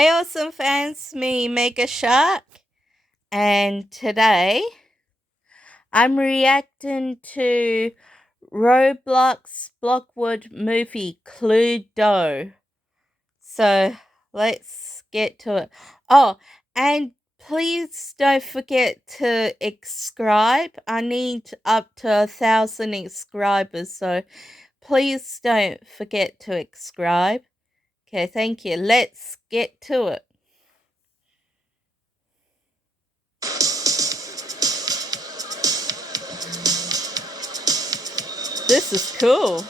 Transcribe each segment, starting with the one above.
Hey awesome fans, me Megashark, and today I'm reacting to Roblox Blockwood movie CLUEDO. So let's get to it. Oh, and please don't forget to subscribe. I need up to 1,000 subscribers, so please don't forget to subscribe. Okay, thank you. Let's get to it. This is cool.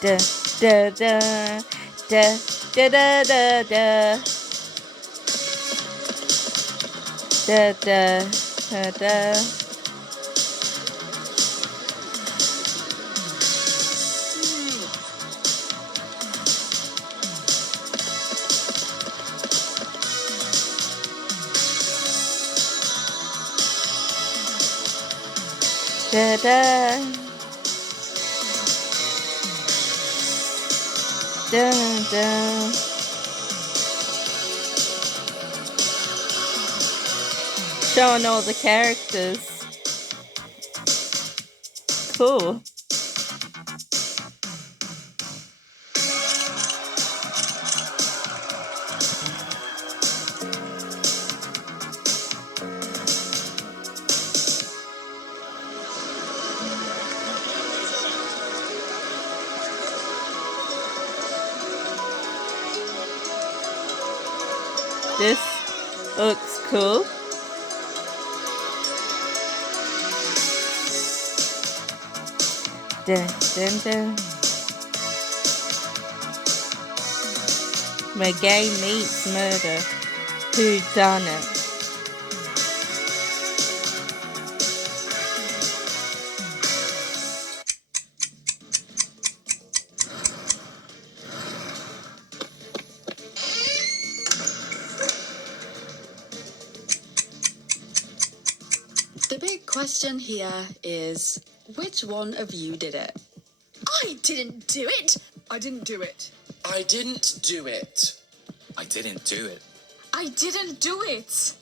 Da da da da da da da da da da da da. Da da da da. Showing all the characters. Cool. This looks cool. Dun dun dun. My game meets murder. Who done it? The big question here is, which one of you did it? I didn't do it. I didn't do it. I didn't do it. I didn't do it. I didn't do it.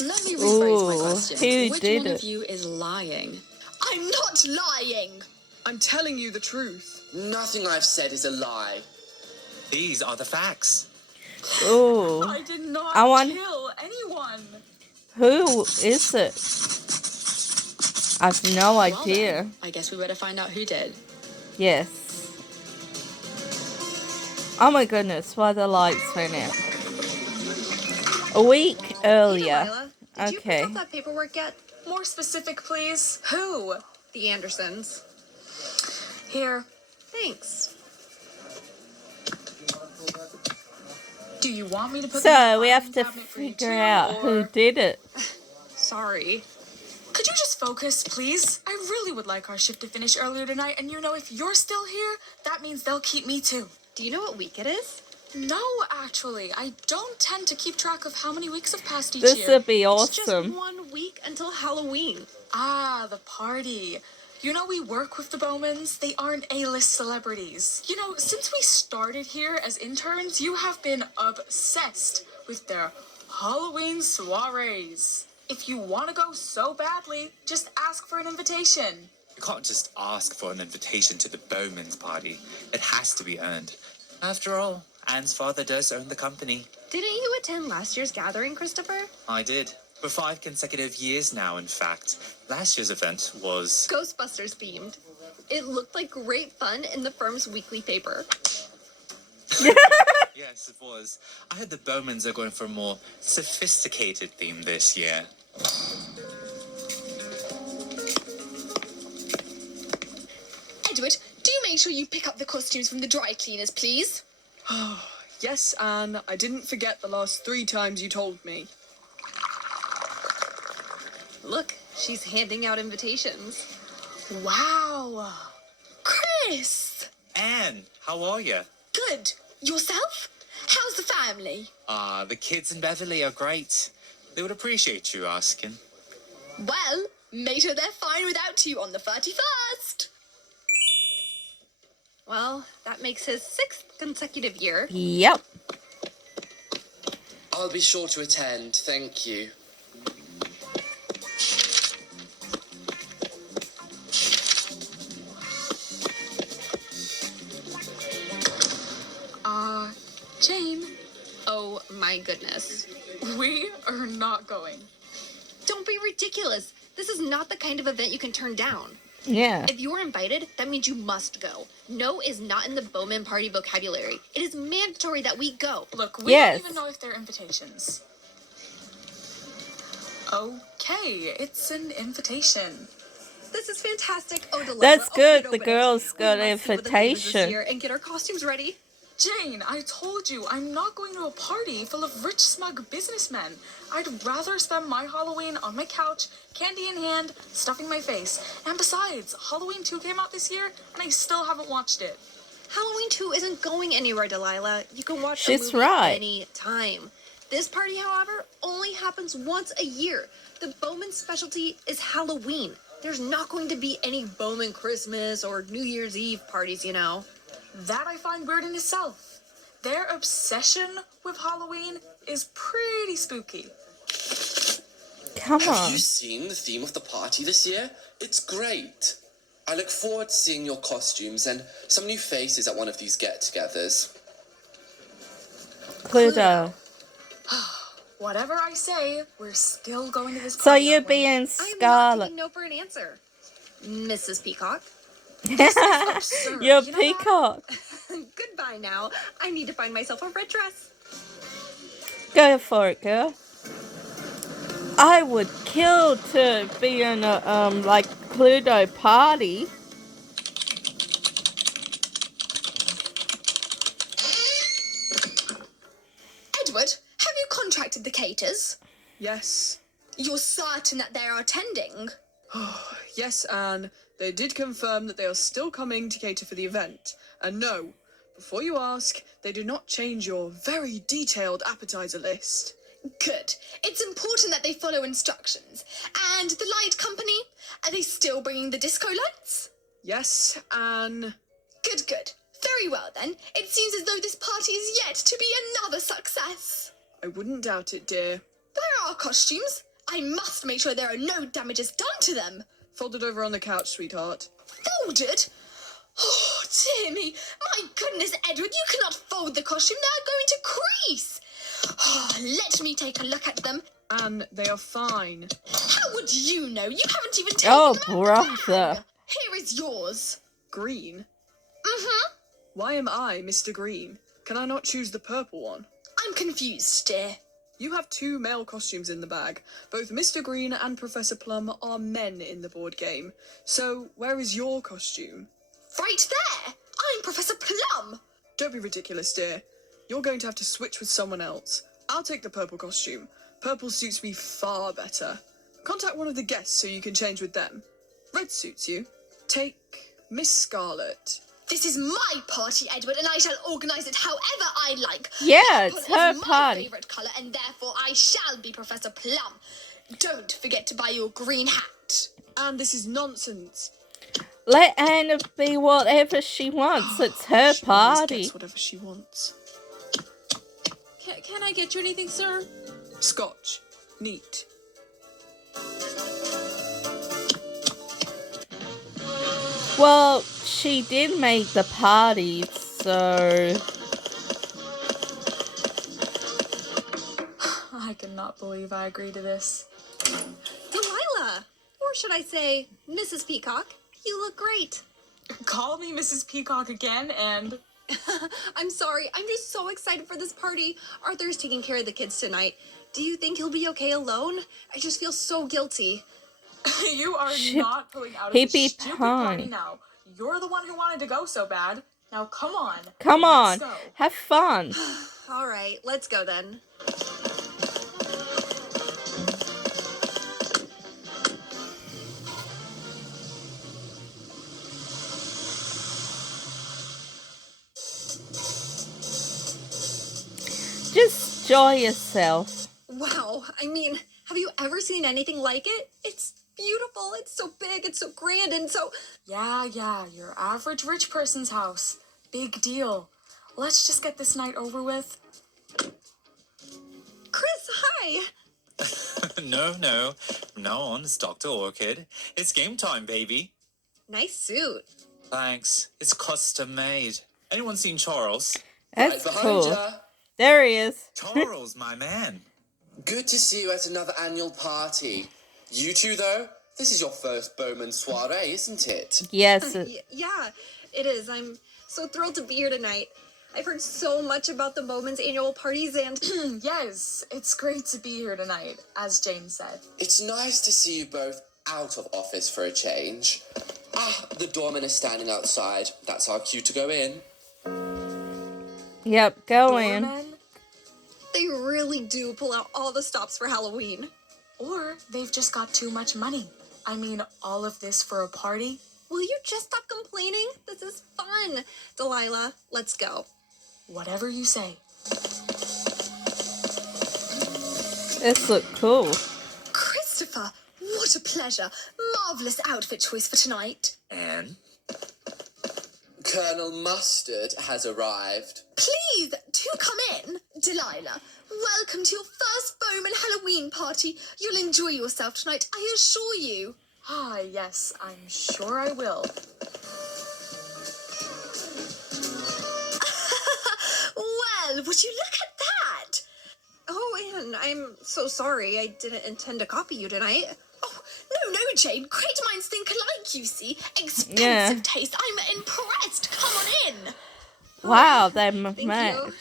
Let me rephrase my Ooh, question. who Which did one it? of you is lying? I'm not lying. I'm telling you the truth. Nothing I've said is a lie. These are the facts. Ooh. I did not I want- kill anyone. Who is it? I've no Well idea. then, I guess we better find out who did. Yes. Oh my goodness, why the lights went out. A week earlier. Hey, Delilah, did you Okay. print out that paperwork yet? More specific, please. Who? The Andersons. Here. Thanks. Do you want me to put them in So the we have filing to cabinet for you figure too, out who or- did it. Sorry. Could you just focus, please? I really would like our shift to finish earlier tonight, and you know, if you're still here, that means they'll keep me too. Do you know what week it is? No, actually, I don't tend to keep track of how many weeks have passed each This year. would be It's just awesome. 1 week until Halloween. Ah, the party. You know, we work with the Bowmans. They aren't A-list celebrities. You know, since we started here as interns, you have been obsessed with their Halloween soirees. If you want to go so badly, just ask for an invitation. You can't just ask for an invitation to the Bowman's party. It has to be earned. After all, Anne's father does own the company. Didn't you attend last year's gathering, Christopher? I did. For 5 consecutive years now, in fact. Last year's event was... Ghostbusters themed. It looked like great fun in the firm's weekly paper. Yes, it was. I heard the Bowmans are going for a more sophisticated theme this year. Edward, do you make sure you pick up the costumes from the dry cleaners, please? Yes, Anne, I didn't forget the last 3 times you told me. Look, she's handing out invitations. Wow. Chris! Anne, how are you? Good. Yourself? How's the family? The kids in Beverly are great. They would appreciate you asking. Well, make sure they're fine without you on the 31st. Well, that makes his 6th consecutive year. Yep. I'll be sure to attend, thank you. Jane, Oh my goodness. we are not going. Don't be ridiculous. This is not the kind of event you can turn down. Yeah. If you're invited, that means you must go. No is not in the Bowman Party vocabulary. It is mandatory that we go. Look, we Yes. don't even know if they're invitations. Okay, it's an invitation. This is fantastic. Oh, Delilah. That's Oh, good. open The it. girls We got an must see what the theme is this invitation. year and get our costumes ready. Jane, I told you, I'm not going to a party full of rich, smug businessmen. I'd rather spend my Halloween on my couch, candy in hand, stuffing my face. And besides, Halloween 2 came out this year, and I still haven't watched it. Halloween 2 isn't going anywhere, Delilah. You can watch She's a movie right. any time. This party, however, only happens once a year. The Bowman specialty is Halloween. There's not going to be any Bowman Christmas or New Year's Eve parties, you know. That I find weird in itself. Their obsession with Halloween is pretty spooky. Come Have on. you seen the theme of the party this year? It's great. I look forward to seeing your costumes and some new faces at one of these get-togethers. CLUEDO. Whatever I say, we're still going to this So party. you're aren't we? being I am not Scarlet. taking no for an answer. Mrs. Peacock. absurd, You're you know that? Peacock. Goodbye now. I need to find myself a red dress. Go for it, girl. I would kill to be in a like CLUEDO party. Edward, have you contacted the caters? Yes. You're certain that they are attending? Yes, Anne. They did confirm that they are still coming to cater for the event. And no, before you ask, they did not change your very detailed appetizer list. Good. It's important that they follow instructions. And the light company? Are they still bringing the disco lights? Yes, Anne. Good, good. Very well then. It seems as though this party is yet to be another success. I wouldn't doubt it, dear. Where are costumes? I must make sure there are no damages done to them. Folded over on the couch, sweetheart. Folded? Oh, dear me. My goodness, Edward, you cannot fold the costume. They're going to crease. Oh, let me take a look at them. Anne, they are fine. How would you know? You haven't even taken Oh, them out of the brother. bag. Here is yours. Green? Mm-hmm. Why am I Mr. Green? Can I not choose the purple one? I'm confused, dear. You have 2 male costumes in the bag. Both Mr. Green and Professor Plum are men in the board game. So, where is your costume? Right there. I'm Professor Plum. Don't be ridiculous, dear. You're going to have to switch with someone else. I'll take the purple costume. Purple suits me far better. Contact one of the guests so you can change with them. Red suits you. Take Miss Scarlet. This is my party, Edward, and I shall organise it however I like. Yeah, Purple it's her is my party. favourite colour, and therefore I shall be Professor Plum. Don't forget to buy your green hat. And this is nonsense. Let Anna be whatever she wants. It's her She always party. gets whatever she wants. Can I get you anything, sir? Scotch. Neat. Well, she did make the party, so... I cannot believe I agreed to this. Delilah! Or should I say, Mrs. Peacock, you look great. Call me Mrs. Peacock again, and I'm sorry, I'm just so excited for this party. Arthur's taking care of the kids tonight. Do you think he'll be okay alone? I just feel so guilty. you are Shit. not pulling out of He'd this be stupid party fine. now. You're the one who wanted to go so bad. Now come on. Come on, Let's go. have fun. All right, let's go then. Just enjoy yourself. Wow, I mean, have you ever seen anything like it? It's beautiful. It's so big, it's so grand, and so... Yeah, your average rich person's house. Big deal. Let's just get this night over with. Chris, hi! No. From now on, it's Dr. Orchid. It's game time, baby. Nice suit. Thanks. It's custom made. Anyone seen Charles? That's Right behind cool. ya. There he is. Charles, my man. Good to see you at another annual party. You two, though, this is your first Bowman soiree, isn't it? Yes. Yeah, it is. I'm so thrilled to be here tonight. I've heard so much about the Bowman's annual parties and... Yes, it's great to be here tonight, as Jane said. It's nice to see you both out of office for a change. The doorman is standing outside. That's our cue to go in. Yep, go in. Doormen? They really do pull out all the stops for Halloween. Or they've just got too much money. I mean, all of this for a party? Will you just stop complaining? This is fun. Delilah, let's go. Whatever you say. This look cool. Christopher, what a pleasure. Marvellous outfit choice for tonight. Anne? Colonel Mustard has arrived. Please, do come in. Delilah, welcome to your first Bowman Halloween party. You'll enjoy yourself tonight, I assure you. Ah, yes, I'm sure I will. Well, would you look at that? Oh, Anne, I'm so sorry. I didn't intend to copy you tonight. Oh, no, Jane. Great minds think alike, you see. Expensive Yeah. taste. I'm impressed. Come on in. Wow, they Thank match. you.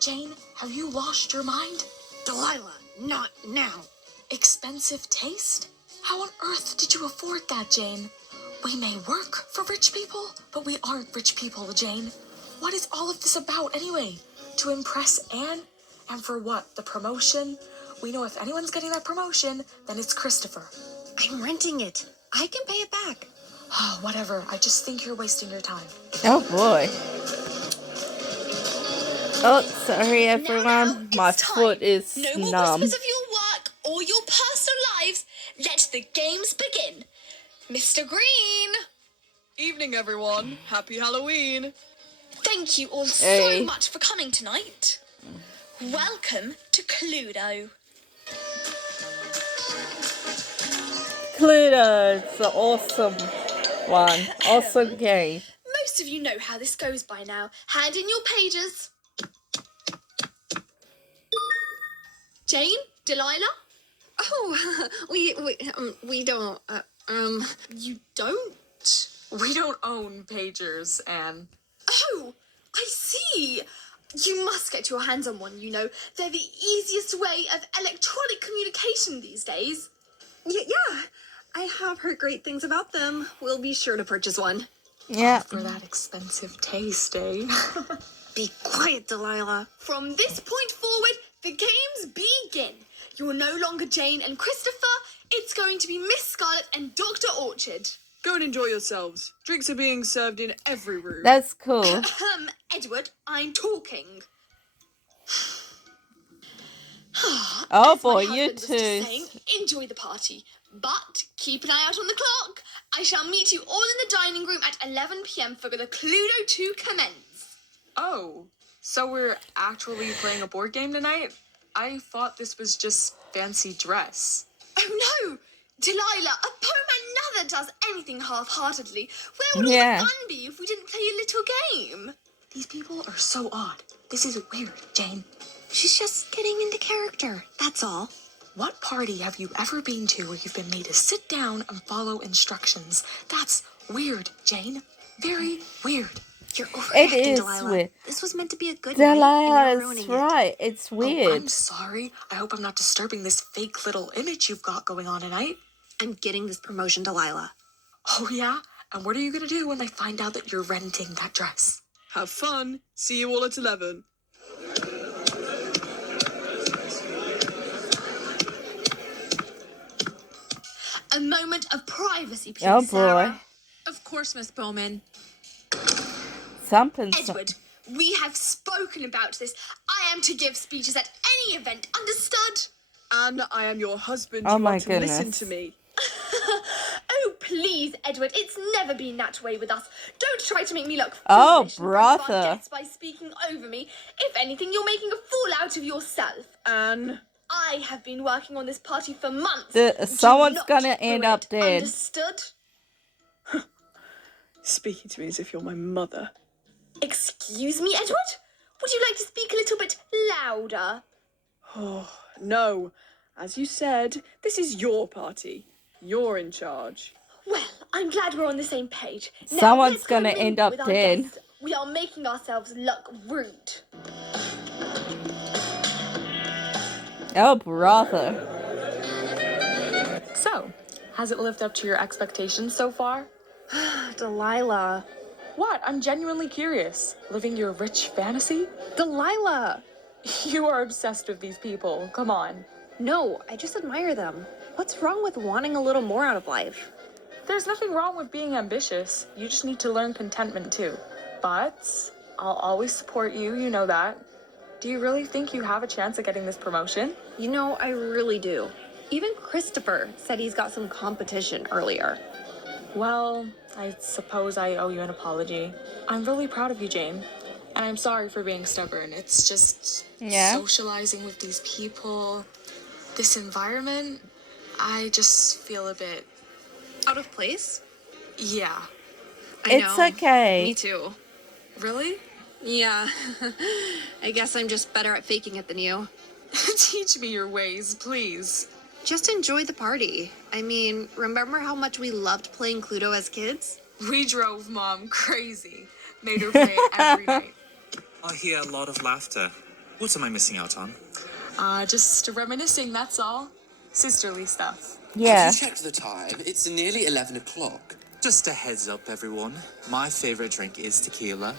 Jane, have you lost your mind? Delilah, not now. Expensive taste? How on earth did you afford that, Jane? We may work for rich people, but we aren't rich people, Jane. What is all of this about anyway? To impress Anne? And for what? The promotion? We know if anyone's getting that promotion, then it's Christopher. I'm renting it. I can pay it back. Oh, whatever. I just think you're wasting your time. Oh boy. Oh, sorry Now, everyone. it's My time. foot is No more numb. whispers of your work or your personal lives. Let the games begin. Mr. Green. Evening, everyone. Happy Halloween. Thank you all Hey. so much for coming tonight. Welcome to CLUEDO. CLUEDO, it's an awesome one. Awesome game. Most of you know how this goes by now. Hand in your pages. Jane? Delilah? Oh, we don't, You don't? We don't own pagers, Anne. Oh, I see. You must get your hands on one, you know. They're the easiest way of electronic communication these days. yeah, I have heard great things about them. We'll be sure to purchase one. Yeah. For that expensive taste, eh? Be quiet, Delilah. From this point forward, the games begin. You're no longer Jane and Christopher. It's going to be Miss Scarlet and Dr. Orchard. Go and enjoy yourselves. Drinks are being served in every room. That's cool. Edward, I'm talking. Oh As my boy, you husband was just two. saying, enjoy the party. But keep an eye out on the clock. I shall meet you all in the dining room at 11 p.m. for the CLUEDO to commence. Oh, so we're actually playing a board game tonight? I thought this was just fancy dress. Oh no! Delilah, a Bowman never does anything half-heartedly. Where would Yeah. all the fun be if we didn't play a little game? These people are so odd. This is weird, Jane. She's just getting into character, that's all. What party have you ever been to where you've been made to sit down and follow instructions? That's weird, Jane. Very weird. You're It overacting, is Delilah. weird. This was meant to be a good night, and Delilah you're is ruining it. right. It's Oh, weird. I'm sorry. I hope I'm not disturbing this fake little image you've got going on tonight. I'm getting this promotion, Delilah. Oh, yeah? And what are you going to do when they find out that you're renting that dress? Have fun. See you all at 11. A moment of privacy, please, Oh boy. Sarah. Of course, Miss Bowman. Something. Edward, we have spoken about this. I am to give speeches at any event, understood? And I am your husband. Oh You my are to listen goodness. to me. Oh, please, Edward, it's never been that way with us. Don't try to make me look Oh, foolish in front of our brother. guests by speaking over me. If anything, you're making a fool out of yourself. Anne. I have been working on this party for months. Someone's Do not gonna end ruin up it. dead. Understood? Speaking to me as if you're my mother. Excuse me, Edward? Would you like to speak a little bit louder? Oh, no. As you said, this is your party. You're in charge. Well, I'm glad we're on the same page. Now, Someone's let's go gonna mingle end up with our dead. guests. We are making ourselves look rude. Oh, brother. So, has it lived up to your expectations so far? Delilah. What? I'm genuinely curious. Living your rich fantasy? Delilah! You are obsessed with these people. Come on. No, I just admire them. What's wrong with wanting a little more out of life? There's nothing wrong with being ambitious. You just need to learn contentment too. But I'll always support you, you know that. Do you really think you have a chance at getting this promotion? You know, I really do. Even Christopher said he's got some competition earlier. Well, I suppose I owe you an apology. I'm really proud of you, Jane. And I'm sorry for being stubborn. It's just socializing with these people, this environment, I just feel a bit... Out of place? Yeah. It's okay. Me too. Really? Yeah. I guess I'm just better at faking it than you. Teach me your ways, please. Just enjoy the party. I mean, remember how much we loved playing CLUEDO as kids? We drove Mom crazy. Made her play it every night. I hear a lot of laughter. What am I missing out on? Just reminiscing, that's all. Sisterly stuff. Yeah. Have you checked the time? It's nearly 11 o'clock. Just a heads up, everyone. My favorite drink is tequila.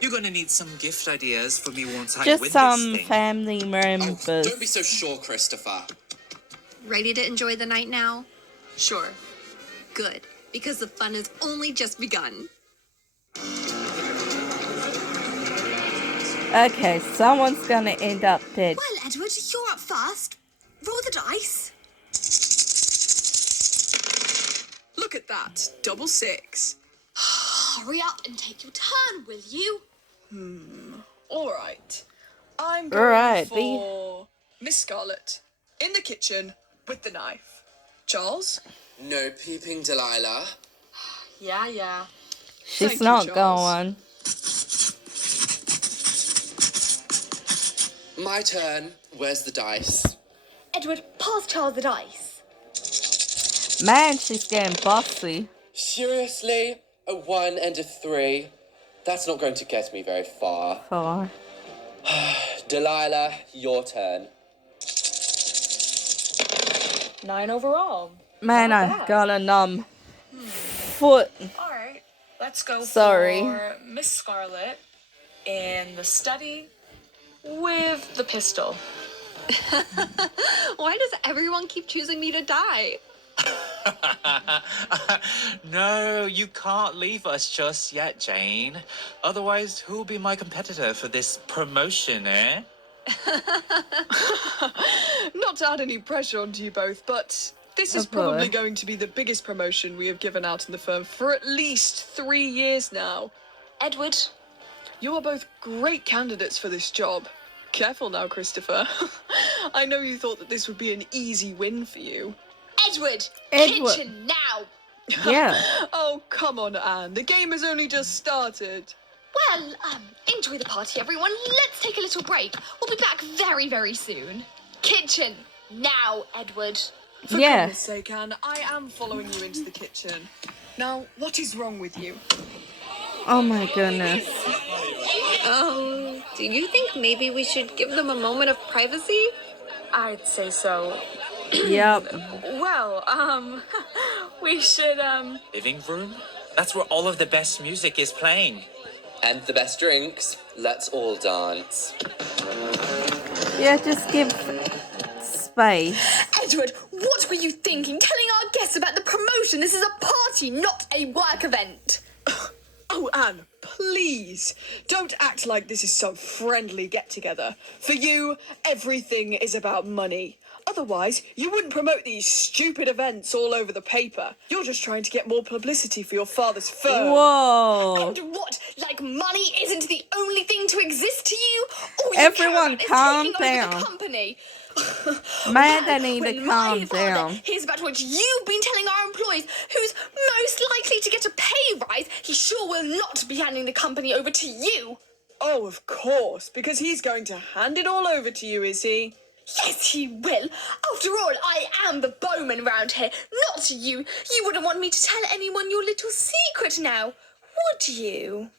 You're gonna need some gift ideas for me once I Just win some this thing. family members. Oh, don't be so sure, Christopher. Ready to enjoy the night now? Sure. Good, because the fun has only just begun. Okay, someone's gonna end up dead. Well, Edward, you're up first. Roll the dice. Look at that. Double 6. Hurry up and take your turn, will you? All right. I'm going Alright, B. for Miss Scarlet in the kitchen with the knife. Charles? No peeping, Delilah. Yeah. She's Thank you, not Charles. going. My turn. Where's the dice? Edward, pass Charles the dice. Man, she's getting bossy. Seriously? A 1 and a 3? That's not going to get me very far. 4. Delilah, your turn. 9 overall. Man, Not I bad. got a numb foot. All right. Let's go Sorry. for Miss Scarlet in the study with the pistol. Why does everyone keep choosing me to die? No, you can't leave us just yet, Jane. Otherwise, who'll be my competitor for this promotion, eh? Not to add any pressure onto you both, but this is Oh, boy. probably going to be the biggest promotion we have given out in the firm for at least 3 years now. Edward, You are both great candidates for this job. Careful now, Christopher. I know you thought that this would be an easy win for you. Edward, Edward. kitchen now. Yeah. Oh, come on, Anne. The game has only just started. Well, enjoy the party, everyone. Let's take a little break. We'll be back very, very soon. Kitchen now, Edward. For Yeah. goodness sake, Anne, I am following you into the kitchen. Now, what is wrong with you? Oh my goodness. Do you think maybe we should give them a moment of privacy? I'd say so. Yep. Well, we should, Living room? That's where all of the best music is playing. And the best drinks. Let's all dance. Yeah, just give space. Edward, what were you thinking? Telling our guests about the promotion? This is a party, not a work event. Oh, Anne, please, don't act like this is some friendly get-together. For you, everything is about money. Otherwise, you wouldn't promote these stupid events all over the paper. You're just trying to get more publicity for your father's firm. Whoa. And what? Like money isn't the only thing to exist to you? All you Everyone care about calm is taking over down. the company. Man, they need when to my calm father down. hears about what you've been telling our employees, who's most likely to get a pay rise, he sure will not be handing the company over to you. Oh, of course, because he's going to hand it all over to you, is he? Yes, he will. After all, I am the bowman round here, not you. You wouldn't want me to tell anyone your little secret now, would you?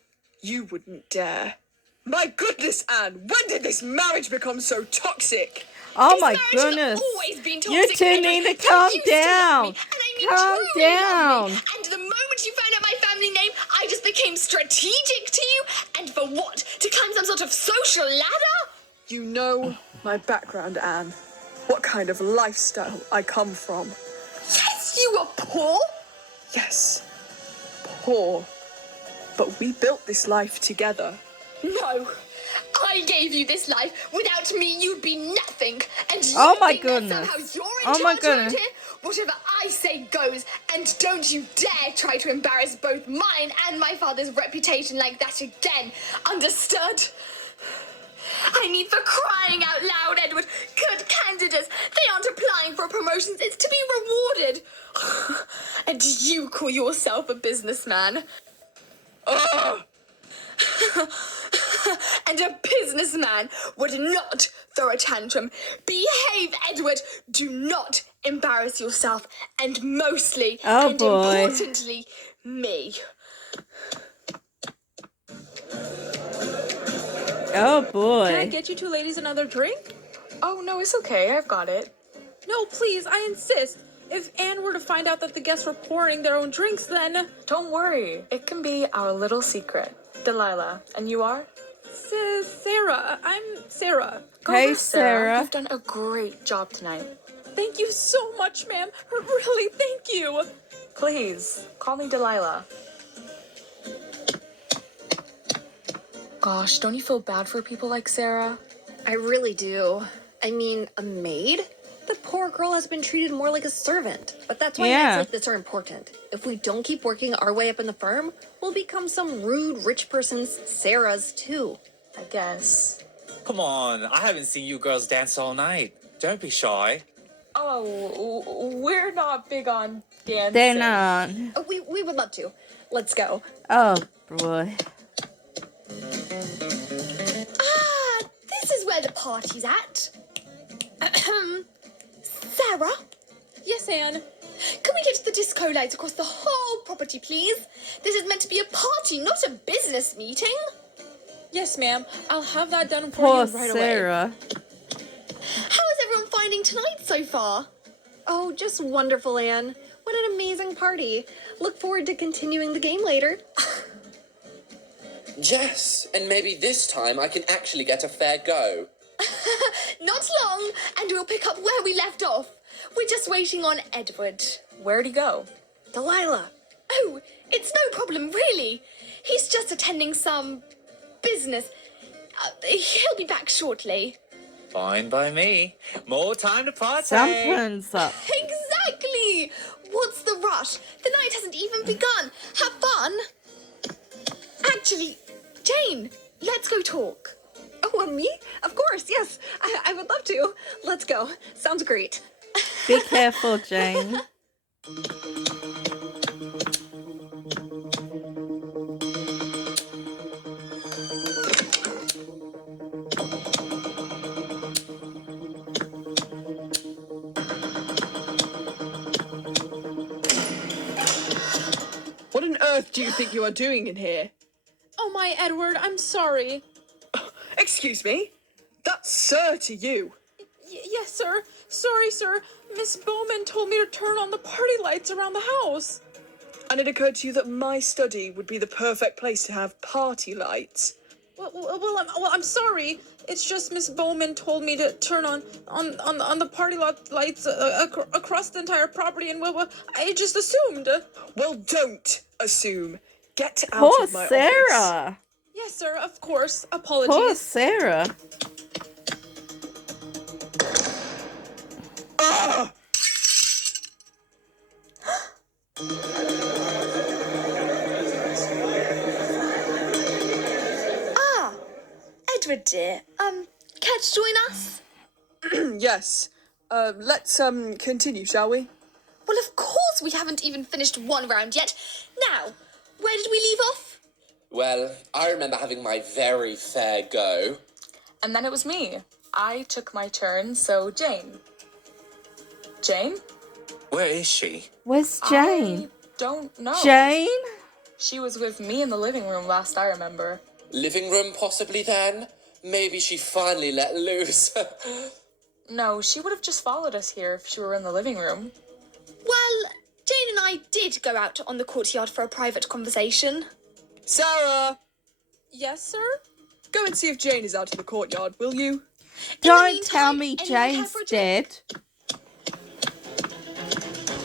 You wouldn't dare. My goodness, Anne, when did this marriage become so toxic? Oh This my marriage has goodness. always been You toxic, two Edward. need to You calm used to love down. me, and I mean Calm truly love down. me. And the moment you found out my family name, I just became strategic to you. And for what? To climb some sort of social ladder? You know my background, Anne. What kind of lifestyle I come from. Yes, you were poor. Yes, poor. But we built this life together. No, I gave you this life. Without me, you'd be nothing. And you Oh my think that goodness. somehow you're in Oh my charge around goodness. here? Whatever I say goes. And don't you dare try to embarrass both mine and my father's reputation like that again. Understood? I mean, for crying out loud, Edward, good candidates. They aren't applying for promotions. It's to be rewarded. And you call yourself a businessman? Ugh! And a businessman would not throw a tantrum. Behave, Edward. Do not embarrass yourself. And mostly, Oh, and boy. importantly, me. Oh Can I boy. get you two ladies another drink? Oh, no, it's okay. I've got it. No, please, I insist. If Anne were to find out that the guests were pouring their own drinks, then... Don't worry. It can be our little secret. Delilah. And you are? Sarah. I'm Sarah. Go Hey, rest, Sarah. You've done a great job tonight. Thank you so much, ma'am. Really, thank you. Please, call me Delilah. Gosh, don't you feel bad for people like Sarah? I really do. I mean, a maid? The poor girl has been treated more like a servant. But that's why Yeah. nights like this are important. If we don't keep working our way up in the firm, we'll become some rude rich person's Sarah's too. I guess. Come on, I haven't seen you girls dance all night. Don't be shy. Oh, we're not big on dancing. They're not. Oh, we would love to. Let's go. Oh boy. Ah, this is where the party's at. Sarah, Yes, Anne. can we get the disco lights across the whole property, please? This is meant to be a party, not a business meeting. Yes, ma'am. I'll have that done for Poor you right away. Sarah. How is everyone finding tonight so far? Oh, just wonderful, Anne. What an amazing party. Look forward to continuing the game later. Yes, and maybe this time I can actually get a fair go. Not long, and we'll pick up where we left off. We're just waiting on Edward. Where'd he go? Delilah. Oh, it's no problem, really. He's just attending some business. He'll be back shortly. Fine by me. More time to party. Something's up. Exactly! What's the rush? The night hasn't even begun. Have fun. Actually, Jane, let's go talk. Oh, me? Of course, yes. I would love to. Let's go. Sounds great. Be careful, Jane. What on earth do you think you are doing in here? Oh, my Edward, I'm sorry. Excuse me? That's sir to you. Yes, sir. Sorry, sir. Miss Bowman told me to turn on the party lights around the house. And it occurred to you that my study would be the perfect place to have party lights. I'm sorry. It's just Miss Bowman told me to turn on the party lights across the entire property, and I just assumed. Well, don't assume. Get out Poor of my office. Sarah. Yes, sir. Of course. Apologies. Poor Sarah. Edward, dear, care to join us? Yes. Let's continue, shall we? Well, of course we haven't even finished one round yet. Now, where did we leave off? Well, I remember having my very fair go. And then it was me. I took my turn, so Jane. Jane? Where is she? Where's Jane? I don't know. Jane? She was with me in the living room last I remember. Living room, possibly then? Maybe she finally let loose. No, she would have just followed us here if she were in the living room. Well, Jane and I did go out on the courtyard for a private conversation. Sarah! Yes, sir? Go and see if Jane is out in the courtyard, will you? Don't tell me anyone care Jane's for a dead.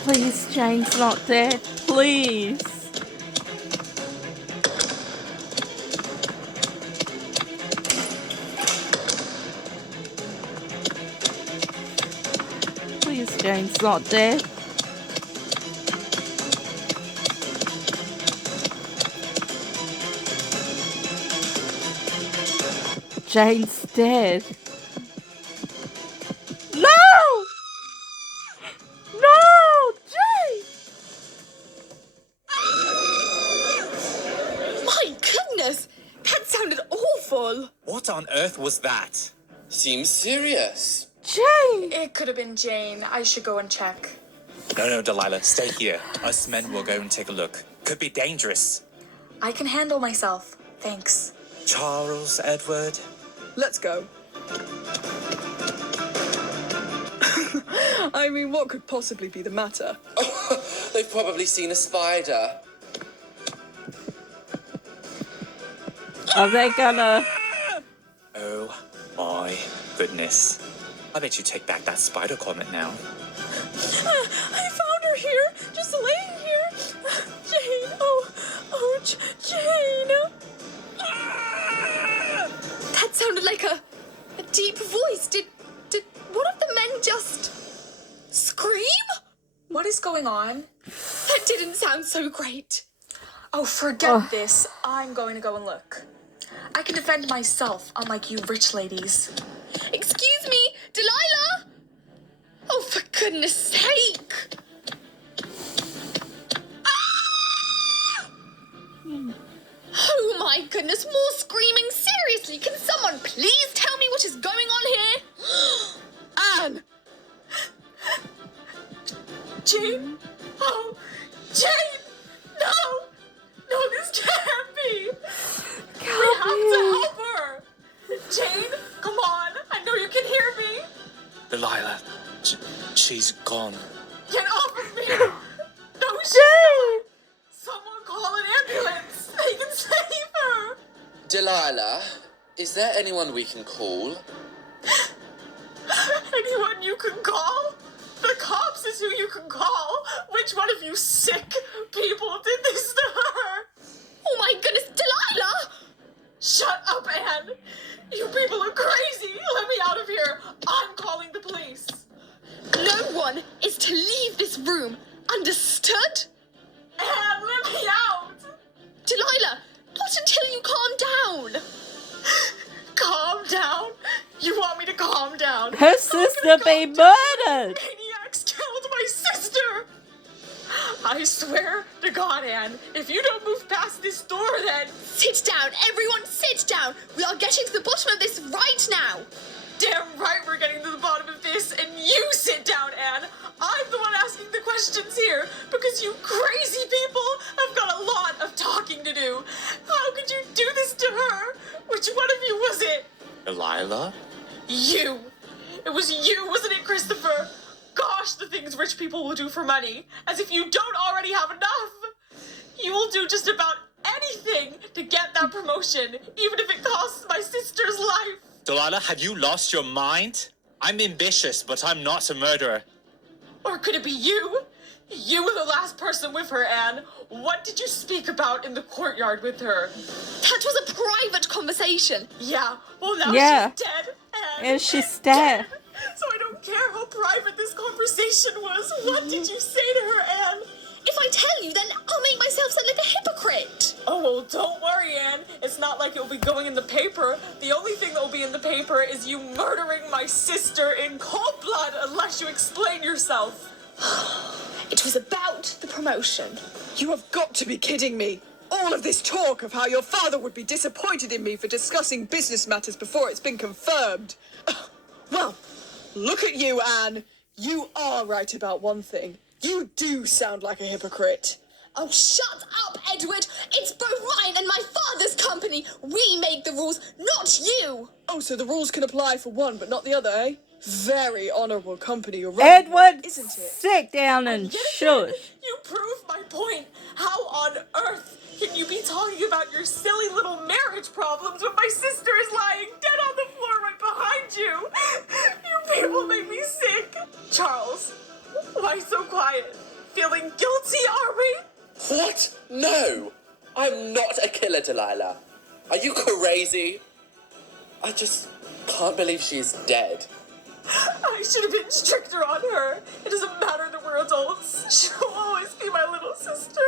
Please, Jane's not dead. Please. Please, Jane's not dead. Jane's dead. No! No! Jane! My goodness, that sounded awful. What on earth was that? Seems serious. Jane! It could have been Jane. I should go and check. No, Delilah, stay here. Us men will go and take a look. Could be dangerous. I can handle myself. Thanks. Charles, Edward? Let's go. I mean, what could possibly be the matter? They've probably seen a spider. Are they gonna... Oh my goodness. I bet you take back that spider comment now. I found her here, just laying here. Jane, Jane. That sounded like a deep voice. Did one of the men just scream? What is going on? That didn't sound so great. Oh, forget this. I'm going to go and look. I can defend myself, unlike you rich ladies. Excuse me, Delilah! Oh, for goodness sake! Ah! Oh my goodness, more screaming. Seriously, can someone please tell me what is going on here? Anne! Jane? Oh, Jane! No! No, this can't be! We have to help her! Jane, come on! I know you can hear me! Delilah, she's gone. Get off of me! No, she's Jane! not! Someone call an ambulance! They can save her! Delilah, is there anyone we can call? Anyone you can call? The cops is who you can call! Which one of you sick people did this to her? Oh my goodness, Delilah! Shut up, Anne! You people are crazy! Let me out of here! I'm calling the police! No one is to leave this room, understood? Anne, let me out! Delilah, not until you calm down. Calm down? You want me to calm down? Her sister be murdered! Maniacs killed my sister! I swear to God, Anne, if you don't move past this door, then... Sit down, everyone sit down. We are getting to the bottom of this right now. Damn right we're getting to the bottom of this, and you sit down, Anne. I'm the one asking the questions here, because you crazy people have got a lot of talking to do. How could you do this to her? Which one of you was it? Delilah? You. It was you, wasn't it, Christopher? Gosh, the things rich people will do for money. As if you don't already have enough. You will do just about anything to get that promotion, even if it costs my sister's life. Delilah, have you lost your mind? I'm ambitious, but I'm not a murderer. Or could it be you? You were the last person with her, Anne. What did you speak about in the courtyard with her? That was a private conversation. Yeah, well now Yeah. she's dead, Anne. And she's dead. So I don't care how private this conversation was. What did you say to her, Anne? If I tell you, then I'll make myself sound like a hypocrite. Oh, well, don't worry, Anne. It's not like it'll be going in the paper. The only thing that will be in the paper is you murdering my sister in cold blood unless you explain yourself. It was about the promotion. You have got to be kidding me. All of this talk of how your father would be disappointed in me for discussing business matters before it's been confirmed. Well, look at you, Anne. You are right about one thing. You do sound like a hypocrite. Oh, shut up, Edward. It's both mine and my father's company. We make the rules, not you. Oh, so the rules can apply for one but not the other, eh? Very honourable company you're running, Edward, isn't it? sit down and shush. You prove my point. How on earth can you be talking about your silly little marriage problems when my sister is lying dead on the floor right behind you? You people make me sick. Charles, why so quiet? Feeling guilty, are we? What? No! I'm not a killer, Delilah. Are you crazy? I just can't believe she's dead. I should have been stricter on her. It doesn't matter that we're adults. She'll always be my little sister.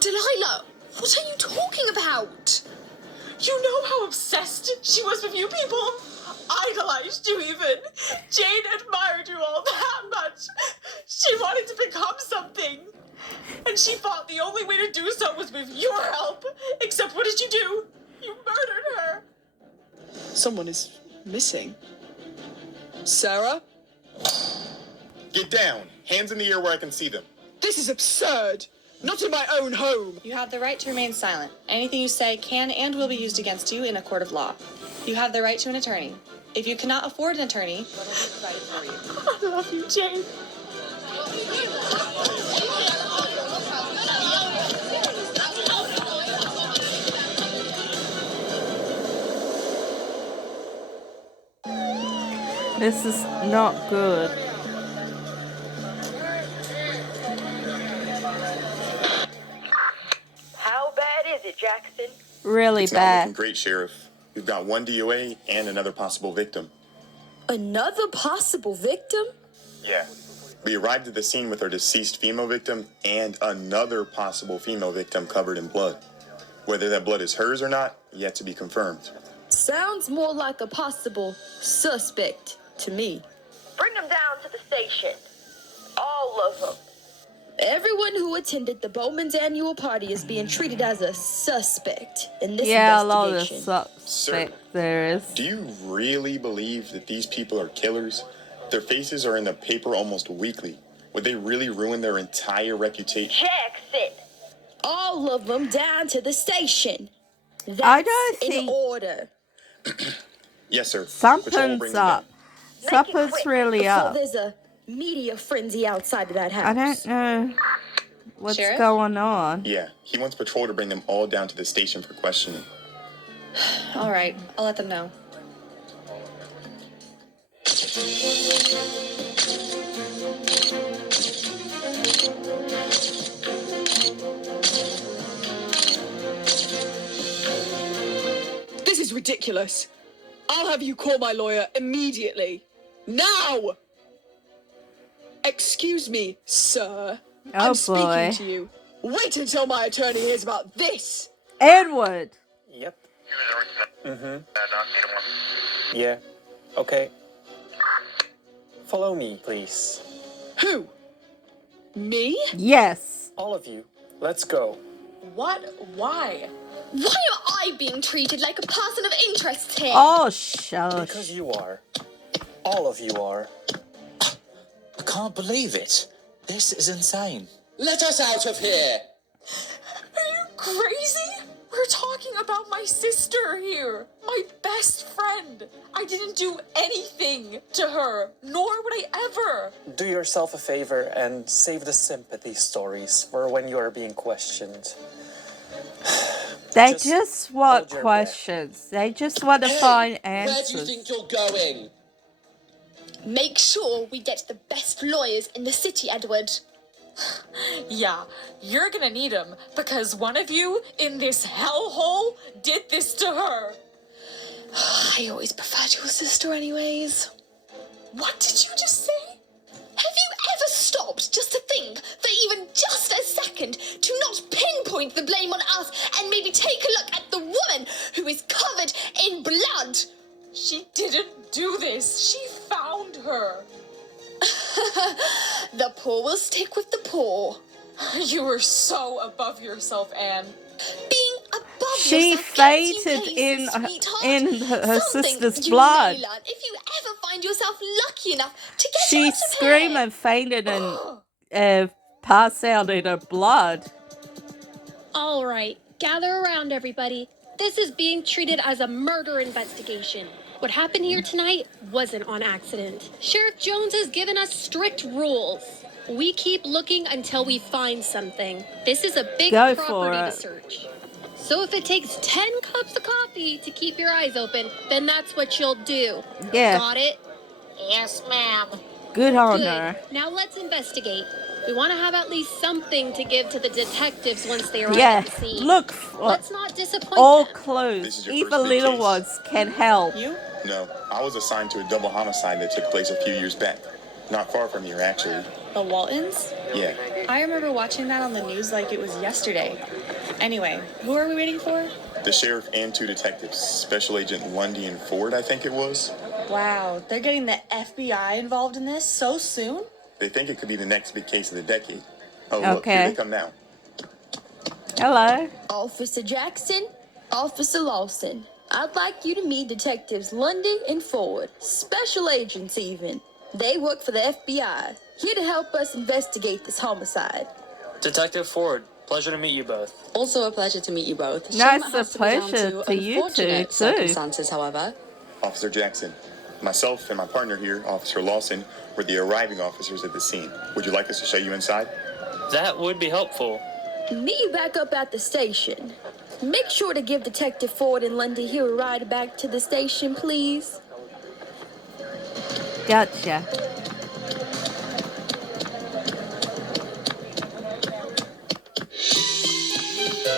Delilah, what are you talking about? You know how obsessed she was with you people? Idolized you even. Jane admired you all that much. She wanted to become something. And she thought the only way to do so was with your help. Except what did you do? You murdered her. Someone is missing. Sarah? Get down. Hands in the air where I can see them. This is absurd. Not in my own home. You have the right to remain silent. Anything you say can and will be used against you in a court of law. You have the right to an attorney. If you cannot afford an attorney, one will be provided for you. I love you, Jane. This is not good. How bad is it, Jackson? Really It's not bad. looking great, Sheriff. We've got one DOA and another possible victim. Another possible victim? Yeah. We arrived at the scene with our deceased female victim and another possible female victim covered in blood. Whether that blood is hers or not, yet to be confirmed. Sounds more like a possible suspect to me. Bring them down to the station. All of them. Everyone who attended the Bowman's annual party is being treated as a suspect in this Yeah, a lot of investigation. suspect there is. Do you really believe that these people are killers? Their faces are in the paper almost weekly. Would they really ruin their entire reputation? Jackson. All of them down to the station. That's I don't in think order. Yes, sir. Patrol will something's bring them up. down. Something's really before up. there's a media frenzy outside of that house. I don't know what's Sheriff? going on. Yeah, he wants patrol to bring them all down to the station for questioning. All right, I'll let them know. This is ridiculous. I'll have you call my lawyer immediately. Now! Excuse me, sir. Oh, I'm speaking boy. to you. Wait until my attorney hears about this. Edward! Yep. Yeah. Okay. Follow me, please. Who? Me? Yes. All of you. Let's go. What? Why? Why am I being treated like a person of interest here? Oh, shush. Because you are. All of you are. I can't believe it. This is insane. Let us out of here! Are you crazy? We're talking about my sister here. My best friend. I didn't do anything to her, nor would I ever. Do yourself a favor and save the sympathy stories for when you are being questioned. They Just just want hold your questions. They just want to find Where do you answers. think you're going? Make sure we get the best lawyers in the city, Edward. Yeah, you're gonna need him because one of you in this hellhole did this to her. I always preferred your sister anyways. What did you just say? Have you ever stopped just to think for even just a second to not pinpoint the blame on us and maybe take a look at the woman who is covered in blood? She didn't do this. She found her. The poor will stick with the poor. You were so above yourself, Anne. Being above She yourself gets you fainted places, sweetheart. in her Something sister's you blood. may learn if you ever find yourself lucky enough to get She out of screamed here. and fainted and passed out in her blood. All right, gather around, everybody. This is being treated as a murder investigation. What happened here tonight wasn't on accident. Sheriff Jones has given us strict rules. We keep looking until we find something. This is a big Go for property to it. search. So if it takes 10 cups of coffee to keep your eyes open, then that's what you'll do. Yeah. Got it? Yes, ma'am. Good on Good. her. Now let's investigate. We want to have at least something to give to the detectives once they arrive Yeah, at the scene. look, Let's not disappoint all them. This clues, is your even first big little case? ones can help. You? No, I was assigned to a double homicide that took place a few years back. Not far from here, actually. The Waltons? Yeah. I remember watching that on the news like it was yesterday. Anyway, who are we waiting for? The sheriff and 2 detectives, Special Agent Lundy and Ford, I think it was. Wow, they're getting the FBI involved in this so soon? They think it could be the next big case of the decade. Oh, look, here Okay. they come now. Hello. Officer Jackson, Officer Lawson, I'd like you to meet Detectives Lundy and Ford, special agents even. They work for the FBI, here to help us investigate this homicide. Detective Ford, pleasure to meet you both. Also a pleasure to meet you both. No, Shame it's it has a to be down pleasure to you two, unfortunate too. circumstances, however. Officer Jackson, myself and my partner here, Officer Lawson, were the arriving officers at the scene. Would you like us to show you inside? That would be helpful. Meet you back up at the station. Make sure to give Detective Ford and Lundy here a ride back to the station, please. Gotcha.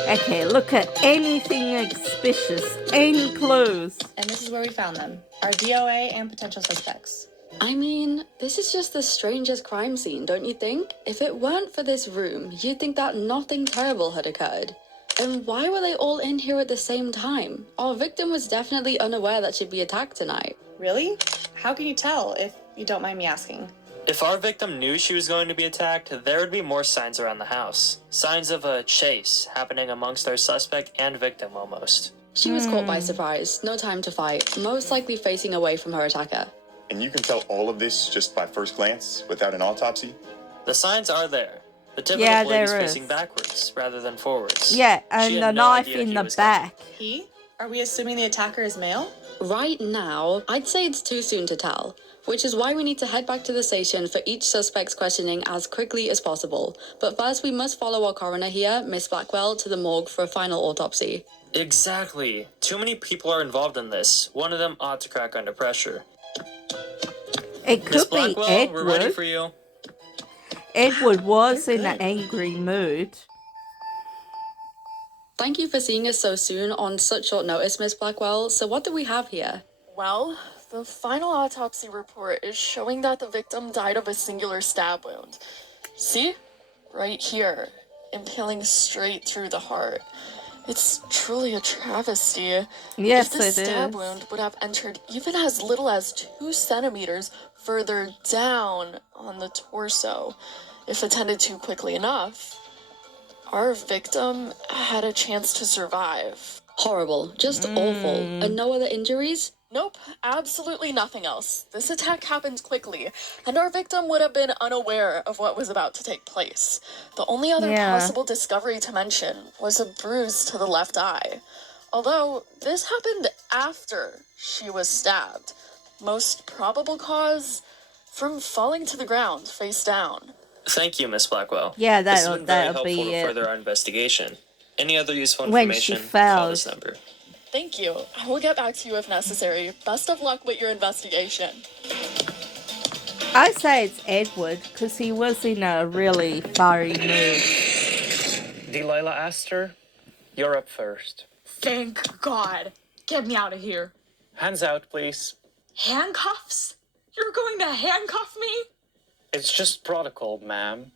Okay, look at anything suspicious. Any clues? And this is where we found them. Our DOA and potential suspects. I mean, this is just the strangest crime scene, don't you think? If it weren't for this room, you'd think that nothing terrible had occurred. And why were they all in here at the same time? Our victim was definitely unaware that she'd be attacked tonight. Really? How can you tell, if you don't mind me asking? If our victim knew she was going to be attacked, there would be more signs around the house. Signs of a chase happening amongst our suspect and victim almost. She was caught by surprise, no time to fight, most likely facing away from her attacker. And you can tell all of this just by first glance, without an autopsy? The signs are there. The tip Yeah, of the blade is there facing is. backwards rather than forwards. Yeah, She and had the no knife idea in he the was coming. back. He? Are we assuming the attacker is male? Right now, I'd say it's too soon to tell, which is why we need to head back to the station for each suspect's questioning as quickly as possible. But first, we must follow our coroner here, Miss Blackwell, to the morgue for a final autopsy. Exactly. Too many people are involved in this. One of them ought to crack under pressure. It Miss could be Blackwell, we're ready Edward. for you. Edward was You're in an good. angry mood. Thank you for seeing us so soon on such short notice, Miss Blackwell. So what do we have here? Well, the final autopsy report is showing that the victim died of a singular stab wound. See? Right here. Impaling straight through the heart. It's truly a travesty. Yes, if this it stab is. wound would have entered even as little as 2 centimeters further down on the torso, if attended to quickly enough, our victim had a chance to survive. Horrible. Just awful. And no other injuries? Nope, absolutely nothing else. This attack happened quickly, and our victim would have been unaware of what was about to take place. The only other Yeah. possible discovery to mention was a bruise to the left eye. Although, this happened after she was stabbed. Most probable cause? From falling to the ground, face down. Thank you, Miss Blackwell. Yeah, This has that'll been very that'll helpful be to it. further our investigation. Any other useful When she information, call fell. this number. Thank you. I will get back to you if necessary. Best of luck with your investigation. I say it's Edward because he was in a really fiery mood. Delilah Astor, you're up first. Thank God. Get me out of here. Hands out, please. Handcuffs? You're going to handcuff me? It's just protocol, ma'am.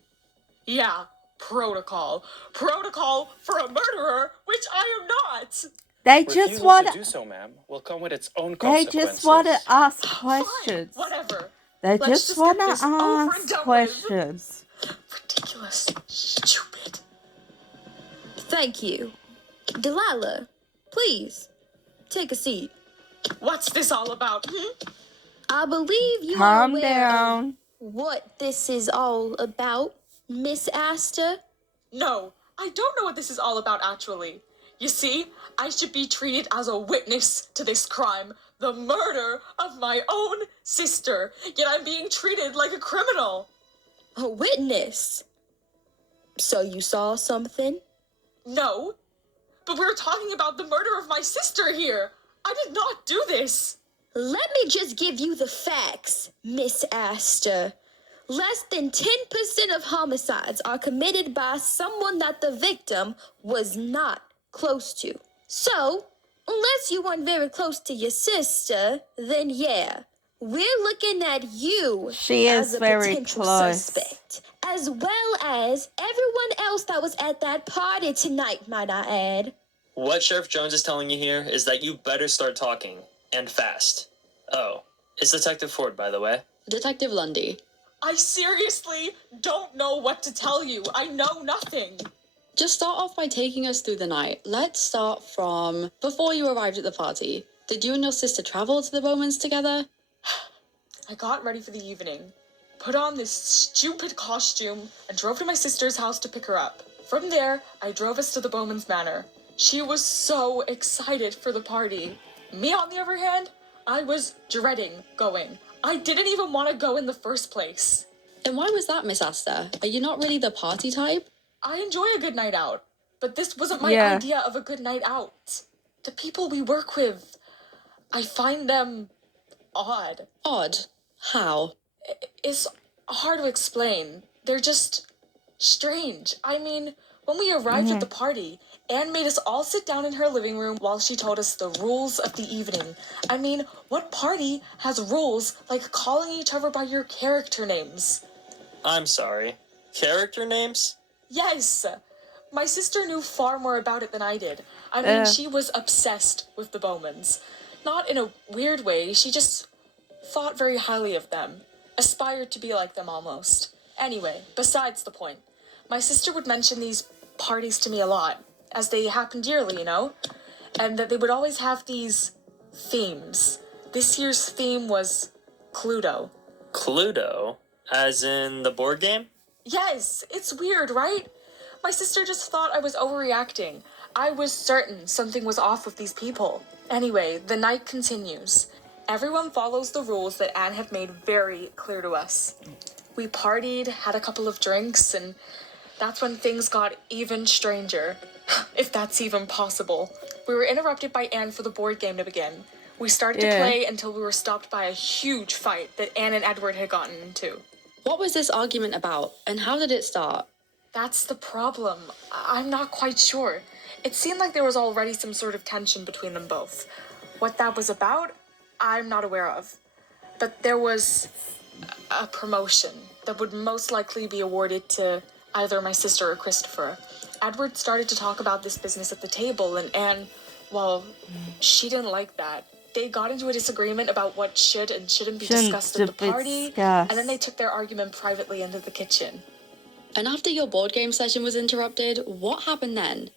Yeah, protocol. Protocol for a murderer, which I am not. They just Refusal want to to. do so, ma'am, will come with its own They consequences. just want to ask questions. Whatever. They Let's just get want to this over and ask done questions. with. Ridiculous. Stupid. Thank you. Delilah, please, take a seat. What's this all about, I believe you are Calm aware down. of what this is all about, Miss Asta. No, I don't know what this is all about, actually. You see, I should be treated as a witness to this crime, the murder of my own sister, yet I'm being treated like a criminal. A witness? So you saw something? No, but we're talking about the murder of my sister here. I did not do this. Let me just give you the facts, Miss Asta. Less than 10% of homicides are committed by someone that the victim was not close to. So, unless you weren't very close to your sister, then yeah, we're looking at you She as is a very potential close. suspect, as well as everyone else that was at that party tonight, might I add. What Sheriff Jones is telling you here is that you better start talking, and fast. Oh, it's Detective Ford, by the way. Detective Lundy. I seriously don't know what to tell you. I know nothing. Just start off by taking us through the night. Let's start from before you arrived at the party. Did you and your sister travel to the Bowmans together? I got ready for the evening, put on this stupid costume, and drove to my sister's house to pick her up. From there, I drove us to the Bowman's Manor. She was so excited for the party. Me, on the other hand, I was dreading going. I didn't even want to go in the first place. And why was that, Miss Asta? Are you not really the party type? I enjoy a good night out, but this wasn't my Yeah. idea of a good night out. The people we work with, I find them odd. Odd? How? It's hard to explain. They're just strange. I mean, when we arrived at the party, Anne made us all sit down in her living room while she told us the rules of the evening. I mean, what party has rules like calling each other by your character names? I'm sorry. Character names? Yes! My sister knew far more about it than I did. I mean, she was obsessed with the Bowmans. Not in a weird way, she just thought very highly of them. Aspired to be like them almost. Anyway, besides the point. My sister would mention these parties to me a lot, as they happened yearly, you know? And that they would always have these themes. This year's theme was CLUEDO. CLUEDO? As in the board game? Yes, it's weird, right? My sister just thought I was overreacting. I was certain something was off with these people. Anyway, the night continues. Everyone follows the rules that Anne had made very clear to us. We partied, had a couple of drinks, and that's when things got even stranger. If that's even possible. We were interrupted by Anne for the board game to begin. We started to play until we were stopped by a huge fight that Anne and Edward had gotten into. What was this argument about, and how did it start? That's the problem. I'm not quite sure. It seemed like there was already some sort of tension between them both. What that was about, I'm not aware of. But there was a promotion that would most likely be awarded to either my sister or Christopher. Edward started to talk about this business at the table, and Anne, well, she didn't like that. They got into a disagreement about what should and shouldn't be discussed at the party, and then they took their argument privately into the kitchen. And after your board game session was interrupted, what happened then?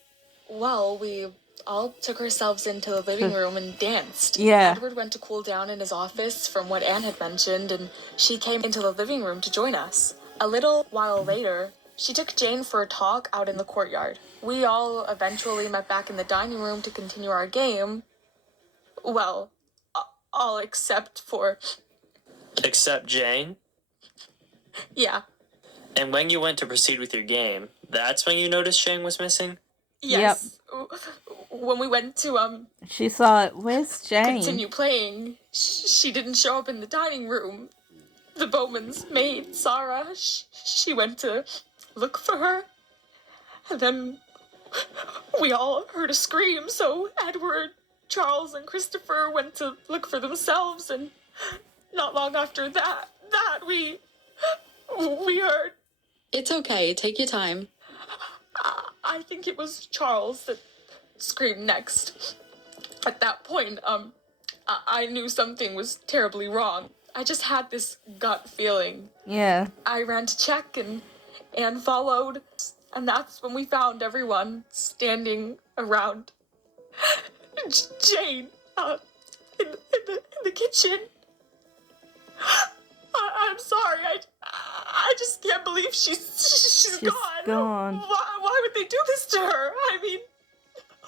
Well, we all took ourselves into the living room and danced. Yeah. Edward went to cool down in his office from what Anne had mentioned, and she came into the living room to join us. A little while later, she took Jane for a talk out in the courtyard. We all eventually met back in the dining room to continue our game. Well, all except for... Except Jane? Yeah. And when you went to proceed with your game, that's when you noticed Jane was missing? Yes. When we went to, She thought, where's Jane? continue playing, she didn't show up in the dining room. The Bowman's maid, Sarah, she went to look for her. And then we all heard a scream, so Edward, Charles, and Christopher went to look for themselves, and not long after that, we... We heard. It's okay, take your time. I think it was Charles that screamed next. At that point, I knew something was terribly wrong. I just had this gut feeling. Yeah. I ran to check and followed, and that's when we found everyone standing around Jane in the kitchen. I'm sorry. I just can't believe she's gone. Why would they do this to her? I mean,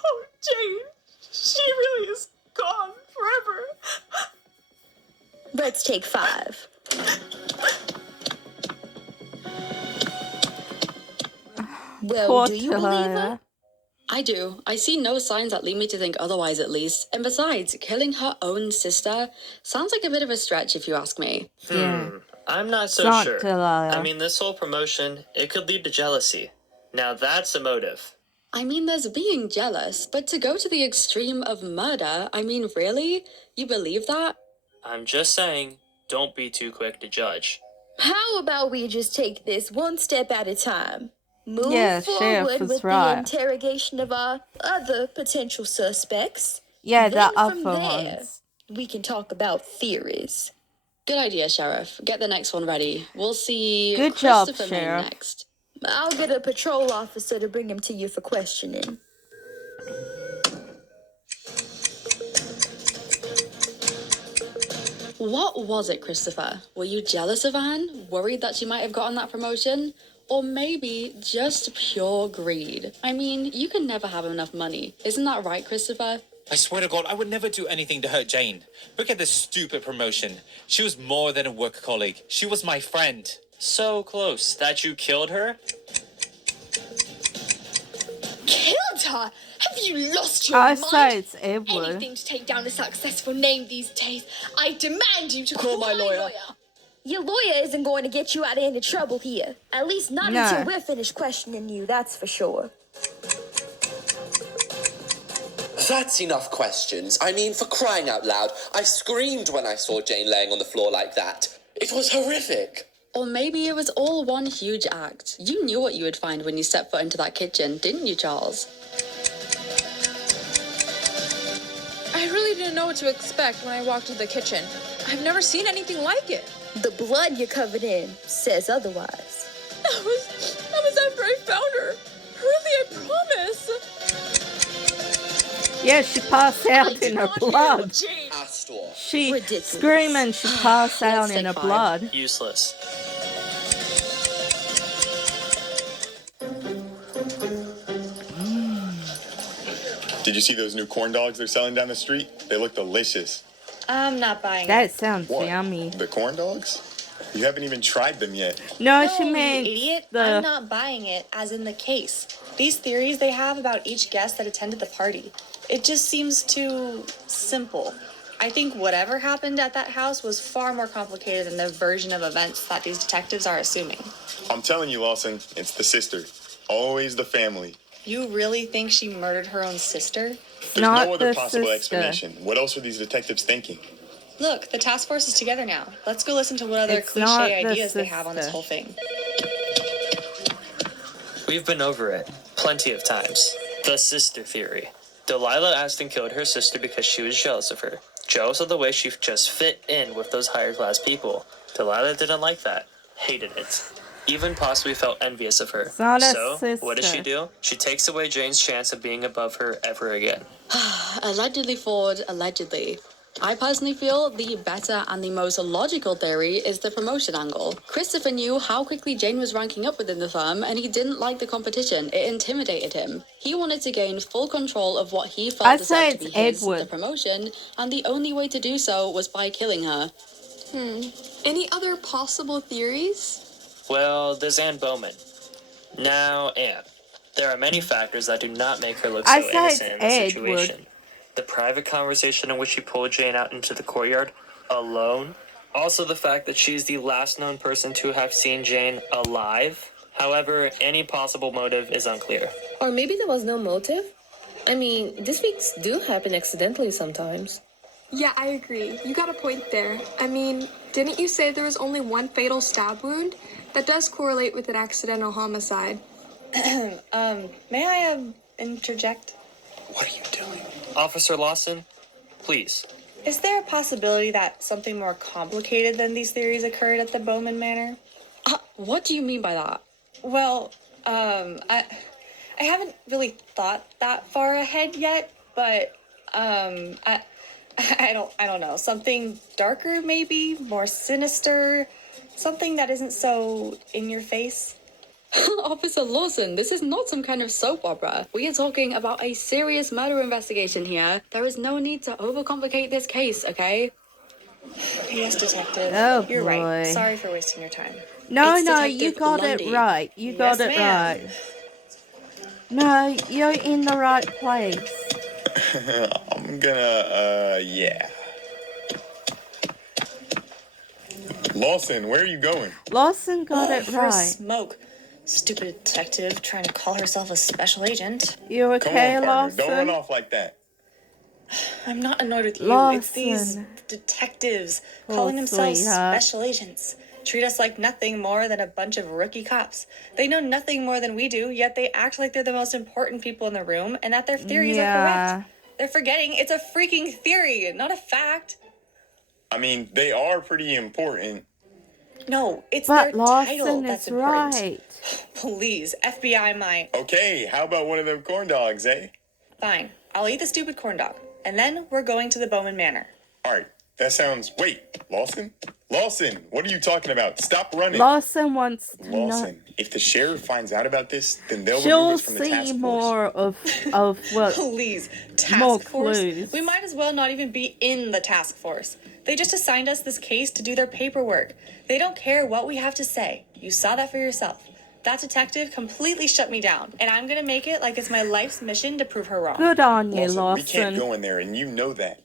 oh, Jane, she really is gone forever. Let's take 5. Well, Poor do you believe her? I do. I see no signs that lead me to think otherwise, at least. And besides, killing her own sister sounds like a bit of a stretch, if you ask me. I'm not so Not sure. Delilah. I mean, this whole promotion, it could lead to jealousy. Now that's a motive. I mean, there's being jealous, but to go to the extreme of murder, I mean, really? You believe that? I'm just saying, don't be too quick to judge. How about we just take this one step at a time? Move Yeah, Sheriff forward was with right. the interrogation of our other potential suspects. Yeah, Then the from other there, ones. we can talk about theories. Good idea, Sheriff. Get the next one ready. We'll see Good job, Christopher Maine Sheriff. next. I'll get a patrol officer to bring him to you for questioning. What was it, Christopher? Were you jealous of Anne? Worried that she might have gotten that promotion? Or maybe just pure greed? I mean, you can never have enough money. Isn't that right, Christopher? I swear to God, I would never do anything to hurt Jane. Look at this stupid promotion. She was more than a work colleague. She was my friend. So close that you killed her? Killed her? Have you lost your I mind? say it's Edward. Anything to take down a successful name these days. I demand you to Call my lawyer. Your lawyer isn't going to get you out of any trouble here. At least not No. until we're finished questioning you, that's for sure. That's enough questions. I mean, for crying out loud, I screamed when I saw Jane laying on the floor like that. It was horrific. Or maybe it was all one huge act. You knew what you would find when you stepped foot into that kitchen, didn't you, Charles? I really didn't know what to expect when I walked into the kitchen. I've never seen anything like it. The blood you're covered in says otherwise. That was after I found her. Really, I promise. Yeah, she passed out in her blood. Astor. She Ridiculous. screaming, she passed out in her take 5. blood. Useless. Did you see those new corn dogs they're selling down the street? They look delicious. I'm not buying That it. sounds What? yummy. The corn dogs? You haven't even tried them yet. No, No, she you meant idiot. the. I'm not buying it, as in the case. These theories they have about each guest that attended the party. It just seems too simple. I think whatever happened at that house was far more complicated than the version of events that these detectives are assuming. I'm telling you, Lawson, it's the sister. Always the family. You really think she murdered her own sister? There's Not no other the possible sister. explanation. What else are these detectives thinking? Look, the task force is together now. Let's go listen to what other It's not cliche the ideas they have on this sister. whole thing. We've been over it plenty of times. The sister theory. Delilah asked and killed her sister because she was jealous of her. Jealous of the way she just fit in with those higher class people. Delilah didn't like that. Hated it. Even possibly felt envious of her. It's not a So, what does she sister. do? She takes away Jane's chance of being above her ever again. Allegedly, Ford, allegedly. I personally feel the better and the most logical theory is the promotion angle. Christopher knew how quickly Jane was ranking up within the firm, and he didn't like the competition. It intimidated him. He wanted to gain full control of what he felt I'd say deserved to be it's his, the Edward. promotion, and the only way to do so was by killing her. Any other possible theories? Well, there's Anne Bowman. Now, Anne. There are many factors that do not make her look I so say it's innocent in this Edward. situation. The private conversation in which she pulled Jane out into the courtyard alone. Also the fact that she's the last known person to have seen Jane alive. However, any possible motive is unclear. Or maybe there was no motive? I mean, these things do happen accidentally sometimes. Yeah, I agree. You got a point there. I mean, didn't you say there was only one fatal stab wound? That does correlate with an accidental homicide. May I, interject? What are you doing? Officer Lawson, please. Is there a possibility that something more complicated than these theories occurred at the Bowman Manor? What do you mean by that? Well, I haven't really thought that far ahead yet, but, I don't know. Something darker, maybe? More sinister? Something that isn't so in your face? Officer Lawson, this is not some kind of soap opera. We are talking about a serious murder investigation here. There is no need to overcomplicate this case, okay? Yes, Detective. Oh, You're right. boy. Sorry for wasting your time. No, It's no, Detective you got Lundy. it right. You got Yes, it ma'am. right. No, you're in the right place. I'm gonna, yeah. Lawson, where are you going? Lawson got it For a right. smoke. Stupid detective trying to call herself a special agent. You Come okay, on, partner. Don't run Lawson? off like that. I'm not annoyed with you. It's these Lawson. detectives Poor calling themselves sweetheart. special agents. Treat us like nothing more than a bunch of rookie cops. They know nothing more than we do, yet they act like they're the most important people in the room and that their theories are correct. They're forgetting it's a freaking theory, not a fact. I mean, they are pretty important. No, it's But their title Lawson that's is important. right. Please, FBI my... Okay, how about one of them corn dogs, eh? Fine, I'll eat the stupid corn dog. And then we're going to the Bowman Manor. Alright, that sounds... Wait, Lawson? Lawson, what are you talking about? Stop running. Lawson wants to know. Lawson, if the sheriff finds out about this, then they'll She'll remove us from the task see force. more of what? Please, More task force? clues. We might as well not even be in the task force. They just assigned us this case to do their paperwork. They don't care what we have to say. You saw that for yourself. That detective completely shut me down, and I'm gonna make it like it's my life's mission to prove her wrong. Good on you, Lawson, we can't Lawson. go in there, and you know that.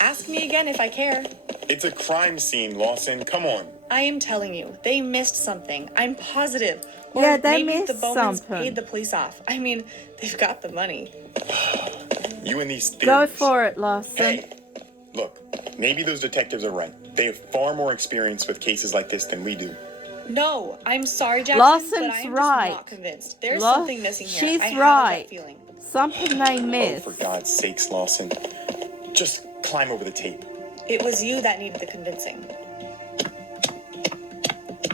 Ask me again if I care. It's a crime scene, Lawson. Come on. I am telling you, they missed something. I'm positive. Or Yeah, they maybe missed the Bowmans something. paid the police off. I mean, they've got the money. You and these theories. Go for it, Lawson. Hey, look, maybe those detectives are right. They have far more experience with cases like this than we do. No, I'm sorry, Jackson, Lawson's but I'm right. just not convinced. There's Law- something missing here. She's I have right. that feeling. Something they Oh, missed. for God's sakes, Lawson. Just climb over the tape. It was you that needed the convincing.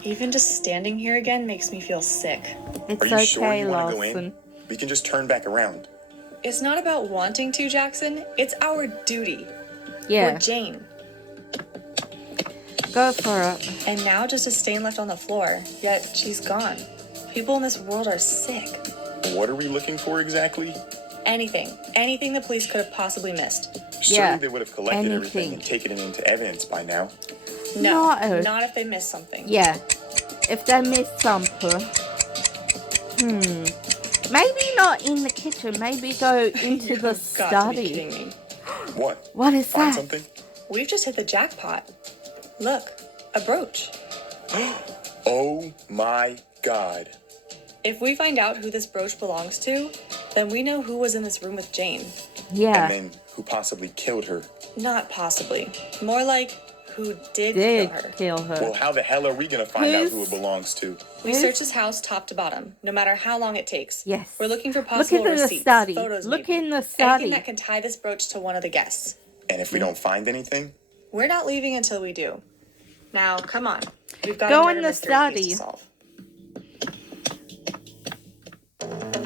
Even just standing here again makes me feel sick. It's Are you okay, sure you want to go Lawson. in? We can just turn back around. It's not about wanting to, Jackson. It's our duty. Yeah, We're Jane. go for it. And now just a stain left on the floor, yet she's gone. People in this world are sick. What are we looking for exactly? Anything. Anything the police could have possibly missed. Surely Yeah, they would have collected everything anything. and taken it into evidence by now. No, No. not if they missed something. Yeah, if they missed something. Maybe not in the kitchen. Maybe go into the You've got to be study. kidding me. What? What is Find that? something? We've just hit the jackpot. Look, a brooch. Oh my God. If we find out who this brooch belongs to, then we know who was in this room with Jane. Yeah, And then who possibly killed her? Not possibly. More like who did did kill her. kill her. Well, how the hell are we gonna find out who Who's- it belongs to? We search this house top to bottom, no matter how long it takes. Yes. We're looking for Look possible into the receipts, study. photos Look maybe. in the Anything study. that can tie this brooch to one of the guests. And if we don't find anything? We're not leaving until we do. Now, come on. We've got Go a in murder the mystery case study. to solve.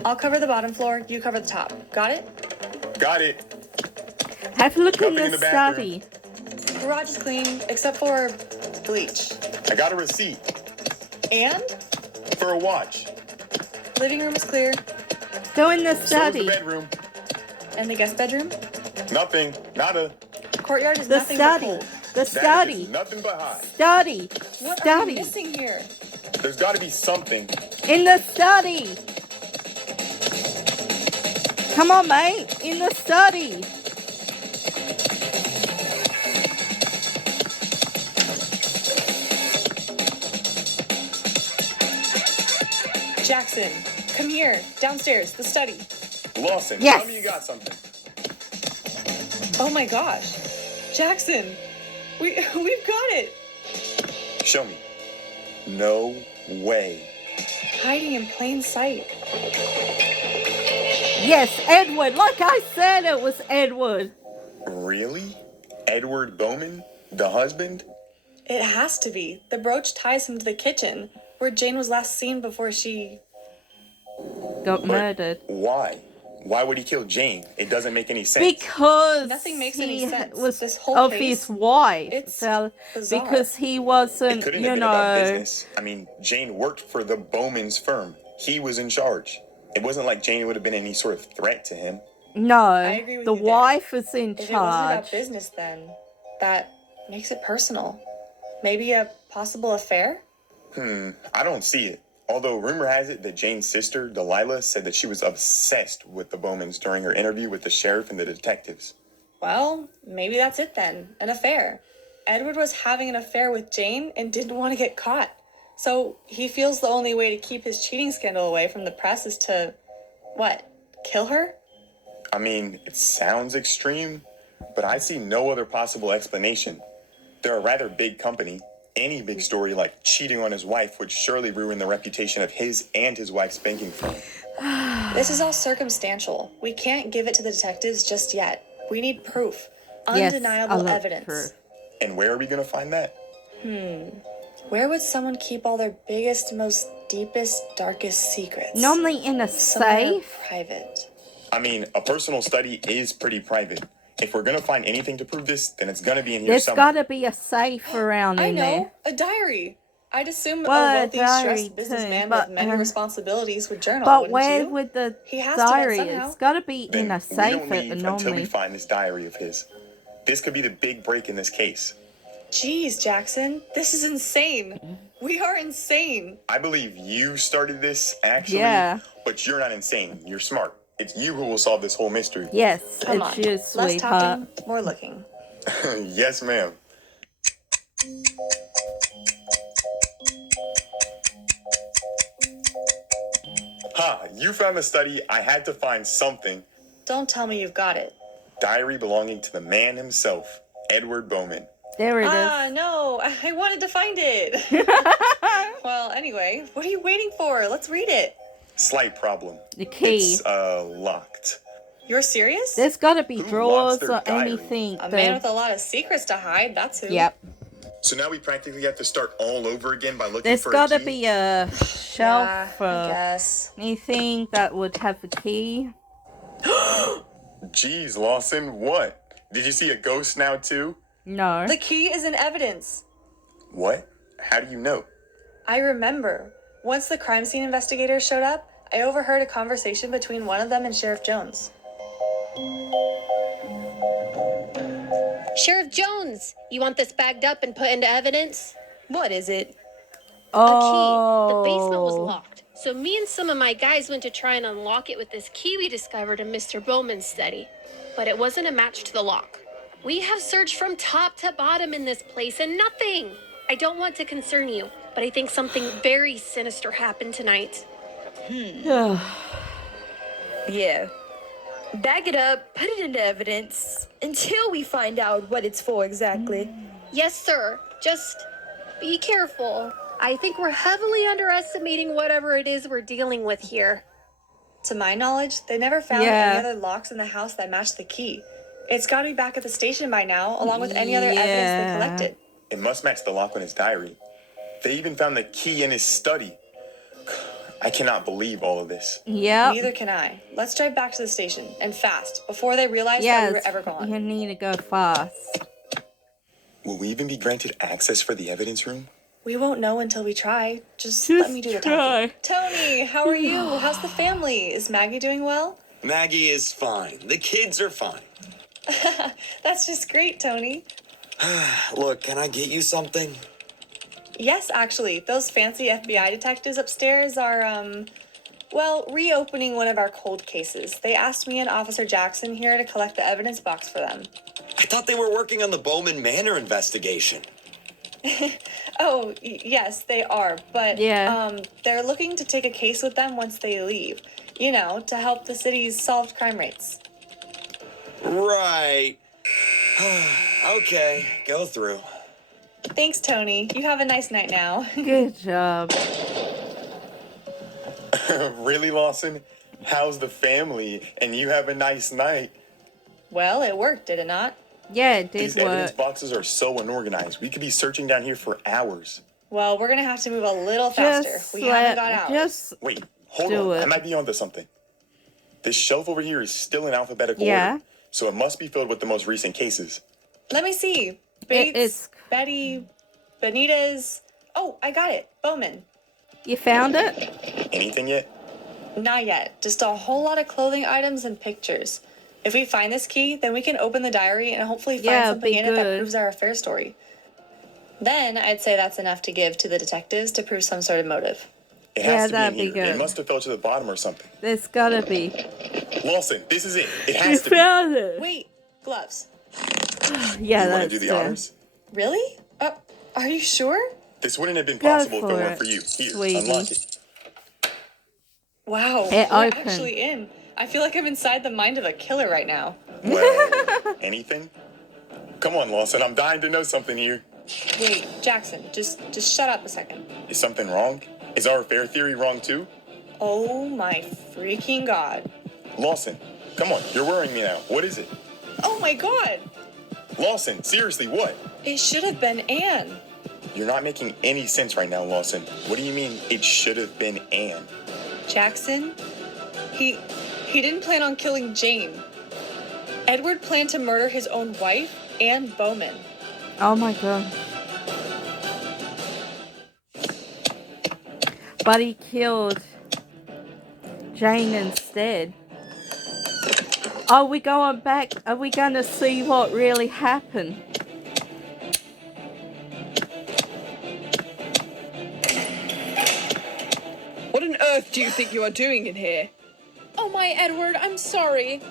I'll cover the bottom floor, you cover the top. Got it? Got it. Have a look in Nothing in the the bathroom. study. Garage is clean, except for bleach. I got a receipt And for a watch. living room is clear. Go in the So is the study. bedroom. And the guest bedroom? Nothing. Nada. Courtyard is The nothing study. but cold. The That is study. nothing but high. Study. What are Study. we missing here? There's got to be something. In the study. Come on, mate. In the study. Jackson, come here. Downstairs, the study. Lawson, Yes. tell me you got something. Oh my gosh. Jackson, we've got it. Show me. No way. Hiding in plain sight. Yes, Edward. Like I said, it was Edward. Really? Edward Bowman? The husband? It has to be. The brooch ties him to the kitchen, where Jane was last seen before she got murdered. Why? Why would he kill Jane? It doesn't make any sense. Because nothing makes any sense. Was this whole of case, his wife. It's so, bizarre. because he wasn't, It couldn't have been about business. I mean, Jane worked for the Bowman's firm. He was in charge. It wasn't like Jane would have been any sort of threat to him. No, I agree with the you wife was in if charge. it wasn't about business, then that makes it personal. Maybe a possible affair? I don't see it. Although rumor has it that Jane's sister, Delilah, said that she was obsessed with the Bowmans during her interview with the sheriff and the detectives. Well, maybe that's it then. An affair. Edward was having an affair with Jane and didn't want to get caught. So he feels the only way to keep his cheating scandal away from the press is to, what, kill her? I mean, it sounds extreme, but I see no other possible explanation. They're a rather big company. Any big story like cheating on his wife would surely ruin the reputation of his and his wife's banking firm. This is all circumstantial. We can't give it to the detectives just yet. We need proof. Yes, Undeniable evidence. Proof. And where are we going to find that? Where would someone keep all their biggest, most deepest, darkest secrets? Normally in a Somewhere safe. private. I mean, a personal study is pretty private. If we're going to find anything to prove this, then it's going to be in here There's somewhere. got to be a safe around I in know. there. A diary. I'd assume Well, a a wealthy, diary stressed businessman too, but, with many responsibilities would journal, But wouldn't where you? would the He has to have diary? somehow. It's got to be Then in a we safe don't leave until we normally. find this diary of his. This could be the big break in this case. Jeez, Jackson. This is insane. We are insane. I believe you started this, actually. Yeah. But you're not insane. You're smart. It's you who will solve this whole mystery. Yes, Come it's on. you, Less sweetheart. talking, more looking. Yes, ma'am. Ha! You found the study. I had to find something. Don't tell me you've got it. Diary belonging to the man himself, Edward Bowman. There it Ah, is. no. I wanted to find it. Well, anyway, what are you waiting for? Let's read it. Slight problem. The key. It's, locked. You're serious? There's got to be Who locks drawers their or diary? anything. A man with a lot of secrets to hide, that's who. Yep. So now we practically have to start all over again by looking There's for got a to key? be a shelf I for guess. anything that would have a key. Jeez, Lawson, what? Did you see a ghost now, too? No. The key is in evidence. What? How do you know? I remember. Once the crime scene investigators showed up, I overheard a conversation between one of them and Sheriff Jones. Sheriff Jones, you want this bagged up and put into evidence? What is it? A key. The basement was locked. So me and some of my guys went to try and unlock it with this key we discovered in Mr. Bowman's study. But it wasn't a match to the lock. We have searched from top to bottom in this place and nothing. I don't want to concern you, but I think something very sinister happened tonight. Yeah. Bag it up, put it into evidence, until we find out what it's for exactly. Yes, sir. Just be careful. I think we're heavily underestimating whatever it is we're dealing with here. To my knowledge, they never found Yeah. any other locks in the house that matched the key. It's got to be back at the station by now, along with any other evidence they collected. It must match the lock on his diary. They even found the key in his study. I cannot believe all of this. Yep. Neither can I. Let's drive back to the station, and fast, before they realize that Yes. we were ever gone. You need to go fast. Will we even be granted access for the evidence room? We won't know until we try. Just Just let me do the try. talking. Tony, how are you? How's the family? Is Maggie doing well? Maggie is fine. The kids are fine. That's just great, Tony. Look, can I get you something? Yes, actually, those fancy FBI detectives upstairs are, reopening one of our cold cases. They asked me and Officer Jackson here to collect the evidence box for them. I thought they were working on the Bowman Manor investigation. Oh, yes, they are, but Yeah. they're looking to take a case with them once they leave, you know, to help the city's solved crime rates. Right. Okay, go through. Thanks, Tony. You have a nice night now. Good job. Really, Lawson? How's the family? And you have a nice night. Well, it worked, did it not? Yeah, it did These work. evidence boxes are so unorganized. We could be searching down here for hours. Well, we're gonna have to move a little faster. We haven't got hours. Wait, hold on. I might be onto something. This shelf over here is still in alphabetical order, so it must be filled with the most recent cases. Let me see. Bates, Betty, Benitez. Oh, I got it. Bowman. You found it? Anything yet? Not yet. Just a whole lot of clothing items and pictures. If we find this key, then we can open the diary and hopefully find something in it that proves our affair story. Then I'd say that's enough to give to the detectives to prove some sort of motive. It has to be in here. It must have fell to the bottom or something. There's gotta be. Lawson, this is it. It has to be. You found it. Wait, gloves. Yeah, you that's want to do the honors? Really? Are you sure? This wouldn't have been possible if it weren't for you. Here, sweetie. unlock it. Wow, It we're opened. actually in. I feel like I'm inside the mind of a killer right now. Well, anything? Come on, Lawson. I'm dying to know something here. Wait, Jackson, just shut up a second. Is something wrong? Is our affair theory wrong too? Oh my freaking god. Lawson, come on. You're worrying me now. What is it? Oh my god! Lawson, seriously, what? It should have been Anne. You're not making any sense right now, Lawson. What do you mean it should have been Anne? Jackson? He didn't plan on killing Jane. Edward planned to murder his own wife and Bowman. Oh my god. But he killed Jane instead. Are we going back? Are we going to see what really happened? What on earth do you think you are doing in here? Oh my, Edward, I'm sorry.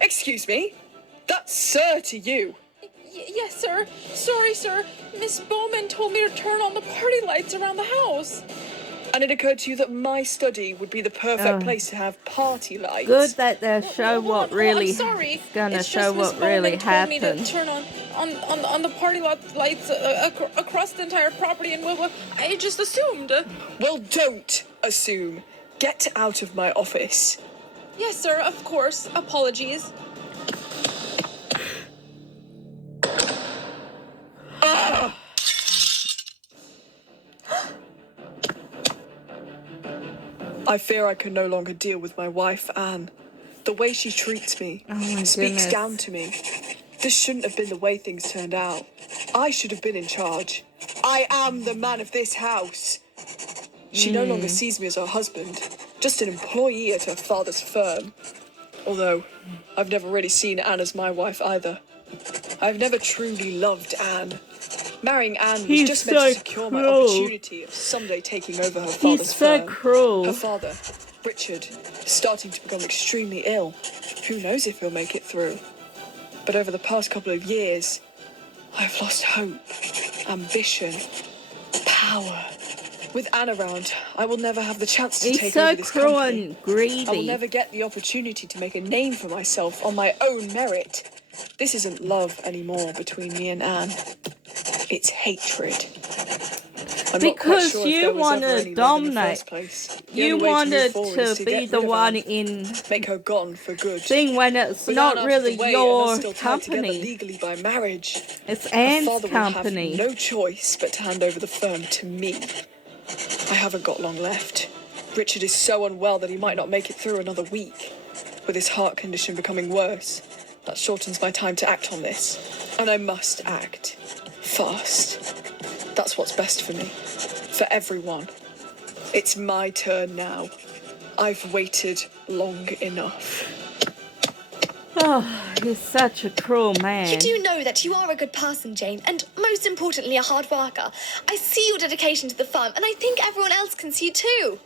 Excuse me? That's sir to you. Yes, sir. Sorry, sir. Miss Bowman told me to turn on the party lights around the house. And it occurred to you that my study would be the perfect place to have party lights. Good that they show what really I'm sorry. gonna It's show just Miss what really Bowman told me to happened. turn on the party lights across the entire property, and well, I just assumed. Well, don't assume. Get out of my office. Yes, sir. Of course. Apologies. I fear I can no longer deal with my wife, Anne. The way she treats me, speaks goodness. down to me. This shouldn't have been the way things turned out. I should have been in charge. I am the man of this house. She no longer sees me as her husband, just an employee at her father's firm. Although, I've never really seen Anne as my wife either. I've never truly loved Anne. Marrying Anne was just meant to secure my opportunity of someday taking over her father's firm. cruel. Her father, Richard, is starting to become extremely ill. Who knows if he'll make it through? But over the past couple of years, I've lost hope, ambition, power. With Anne around, I will never have the chance to take over this cruel company. and greedy. I will never get the opportunity to make a name for myself on my own merit. This isn't love anymore between me and Anne. It's hatred. I'm not quite Because sure if you there was want ever to any love in the dominate. first place. The You only way move wanted forward is to get be rid the of one Anne. in Make her gone for good. thing when it's With not Anne out of really the way and us your still tied together company. legally by marriage. It's Her Anne's father company. will have no choice but to hand over the firm to me. I haven't got long left. Richard is so unwell that he might not make it through another week. With his heart condition becoming worse, that shortens my time to act on this. And I must act. Fast. That's what's best for me. For everyone. It's my turn now. I've waited long enough. Oh, he's such a cruel man. You do know that you are a good person, Jane, and most importantly, a hard worker. I see your dedication to the firm, and I think everyone else can see too.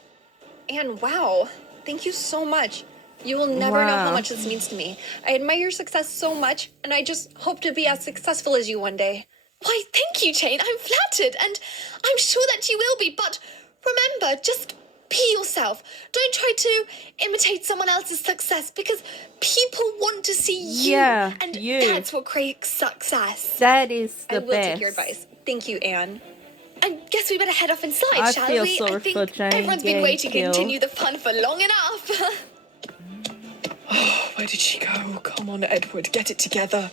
And wow, thank you so much. You will never know how much this means to me. I admire your success so much, and I just hope to be as successful as you one day. Why, thank you, Jane. I'm flattered, and I'm sure that you will be, but remember, just be yourself. Don't try to imitate someone else's success because people want to see you. Yeah, and you. that's what creates success. That is the I will best. take your advice. Thank you, Anne. I guess we better head off inside, I shall feel we? sorry I think for Jane everyone's been getting waiting to killed. continue the fun for long enough. Oh, where did she go? Come on, Edward, get it together.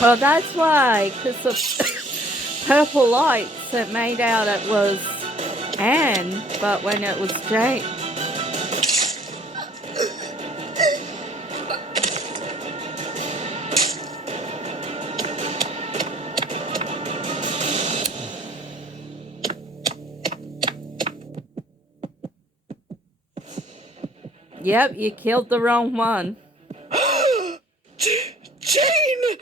Well, that's why, because the purple lights, it made out it was Anne, but when it was Jane. Yep, you killed the wrong one. Jane!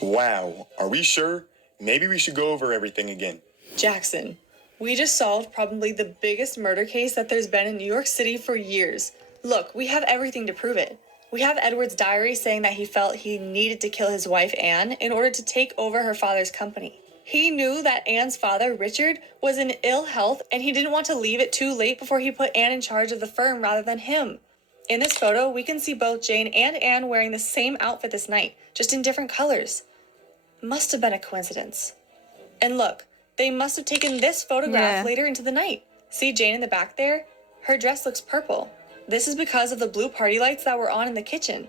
Wow, are we sure? Maybe we should go over everything again. Jackson, we just solved probably the biggest murder case that there's been in New York City for years. Look, we have everything to prove it. We have Edward's diary saying that he felt he needed to kill his wife, Anne, in order to take over her father's company. He knew that Anne's father, Richard, was in ill health and he didn't want to leave it too late before he put Anne in charge of the firm rather than him. In this photo, we can see both Jane and Anne wearing the same outfit this night, just in different colors. Must have been a coincidence. And look, they must have taken this photograph later into the night. See Jane in the back there? Her dress looks purple. This is because of the blue party lights that were on in the kitchen.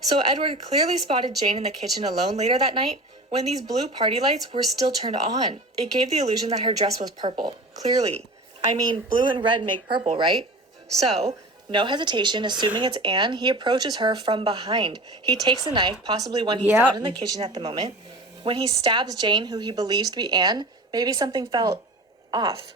So Edward clearly spotted Jane in the kitchen alone later that night when these blue party lights were still turned on. It gave the illusion that her dress was purple, clearly. I mean, blue and red make purple, right? So, no hesitation, assuming it's Anne, he approaches her from behind. He takes a knife, possibly one he found in the kitchen at the moment. When he stabs Jane, who he believes to be Anne, maybe something felt off.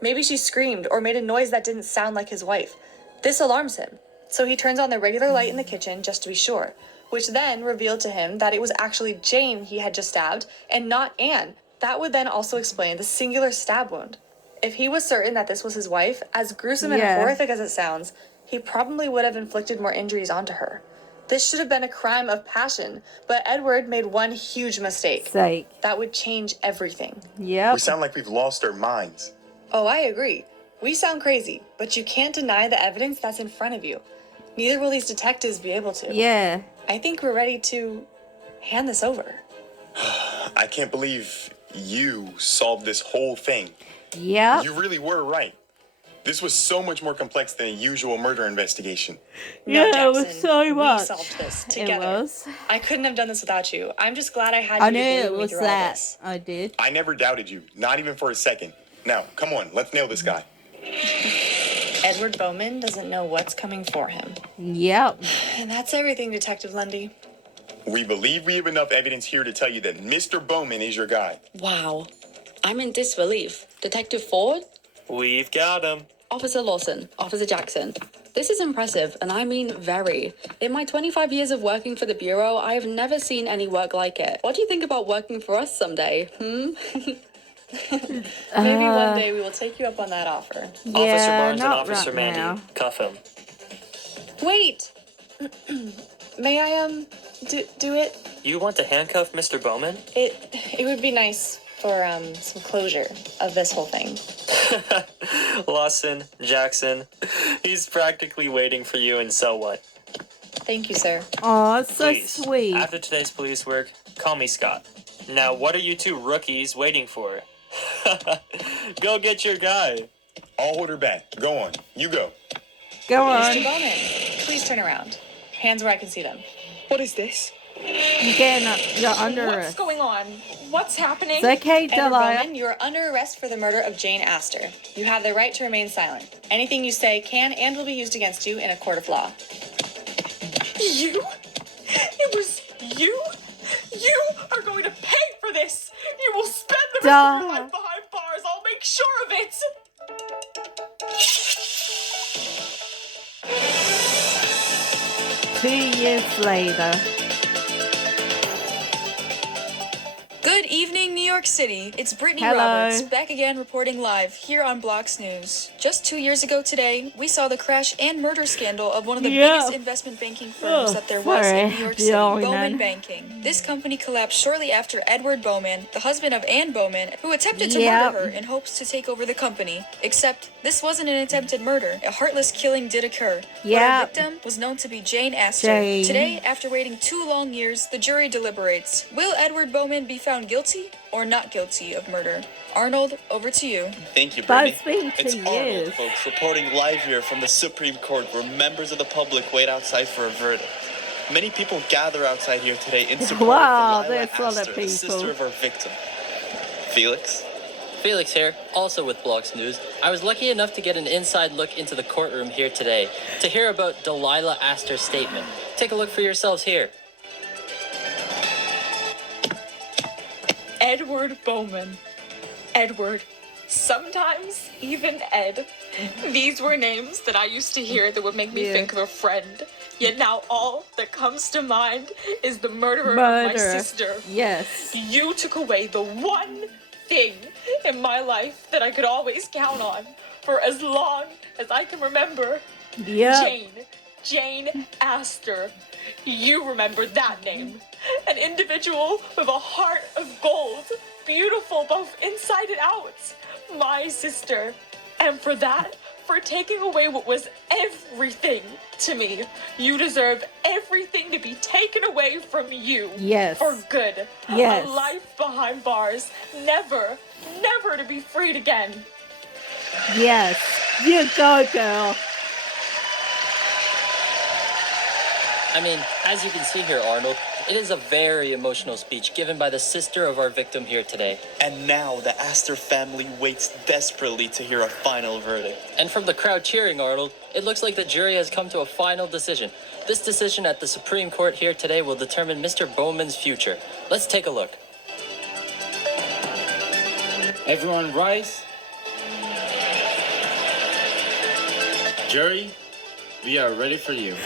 Maybe she screamed or made a noise that didn't sound like his wife. This alarms him, so he turns on the regular light in the kitchen just to be sure, which then revealed to him that it was actually Jane he had just stabbed and not Anne. That would then also explain the singular stab wound. If he was certain that this was his wife, as gruesome and horrific as it sounds, he probably would have inflicted more injuries onto her. This should have been a crime of passion, but Edward made one huge mistake. That would change everything. Yeah. We sound like we've lost our minds. Oh, I agree. We sound crazy, but you can't deny the evidence that's in front of you. Neither will these detectives be able to. Yeah. I think we're ready to hand this over. I can't believe you solved this whole thing. Yeah. You really were right. This was so much more complex than a usual murder investigation. Yeah, it was so much. We solved this It together. was. I couldn't have done this without you. I'm just glad I had you I to knew believe it me was through all that. this. I did. I never doubted you, not even for a second. Now, come on, let's nail this guy. Edward Bowman doesn't know what's coming for him. Yep. And that's everything, Detective Lundy. We believe we have enough evidence here to tell you that Mr. Bowman is your guy. Wow. I'm in disbelief. Detective Ford? We've got him. Officer Lawson, Officer Jackson. This is impressive, and I mean very. In my 25 years of working for the Bureau, I have never seen any work like it. What do you think about working for us someday, Maybe one day we will take you up on that offer. Officer Barnes and not Officer right Mandy, now. cuff him. Wait! May I, do it? You want to handcuff Mr. Bowman? It would be nice for, some closure of this whole thing. Lawson, Jackson, he's practically waiting for you, and so what? Thank you, sir. Oh, it's so Please, sweet. after today's police work, call me Scott. Now, what are you two rookies waiting for? Go get your guy. I'll hold her back. Go on. You go. Go on. Mr. Bowman, please turn around. Hands where I can see them. What is this? You're under What's arrest. going on? What's happening? It's okay, Edward Delia. Bowman, you are under arrest for the murder of Jane Astor. You have the right to remain silent. Anything you say can and will be used against you in a court of law. You? It was you? You are going to pay for this! You will spend the rest of your life behind bars! I'll make sure of it! 2 years later. Good Good evening, New York City. It's Brittany Hello. Roberts, back again reporting live here on Blox News. Just 2 years ago today, we saw the crash and murder scandal of one of the biggest investment banking firms that there was in New York City, Bowman Banking. This company collapsed shortly after Edward Bowman, the husband of Anne Bowman, who attempted to murder her in hopes to take over the company. Except, this wasn't an attempted murder. A heartless killing did occur. But our victim was known to be Jane Astor. Today, after waiting 2 long years, the jury deliberates. Will Edward Bowman be found guilty or not guilty of murder? Arnold, over to you. Thank you, Brittany. It's Arnold, folks, reporting live here from the Supreme Court, where members of the public wait outside for a verdict. Many people gather outside here today in support of Delilah Astor, the sister of our victim. Felix? Felix here, also with Blox News. I was lucky enough to get an inside look into the courtroom here today to hear about Delilah Astor's statement. Take a look for yourselves here. Edward Bowman. Edward. Sometimes even Ed. These were names that I used to hear that would make me think of a friend. Yet now all that comes to mind is the murderer of my sister. Yes. You took away the one thing in my life that I could always count on for as long as I can remember. Jane Astor. You remember that name. An individual with a heart of gold, beautiful both inside and out. My sister. And for that, for taking away what was everything to me, you deserve everything to be taken away from you. Yes. For good. Yes. A life behind bars. Never, never to be freed again. Yes. You go, girl. I mean, as you can see here, Arnold, it is a very emotional speech given by the sister of our victim here today. And now the Astor family waits desperately to hear a final verdict. And from the crowd cheering, Arnold, it looks like the jury has come to a final decision. This decision at the Supreme Court here today will determine Mr. Bowman's future. Let's take a look. Everyone rise. Jury, we are ready for you.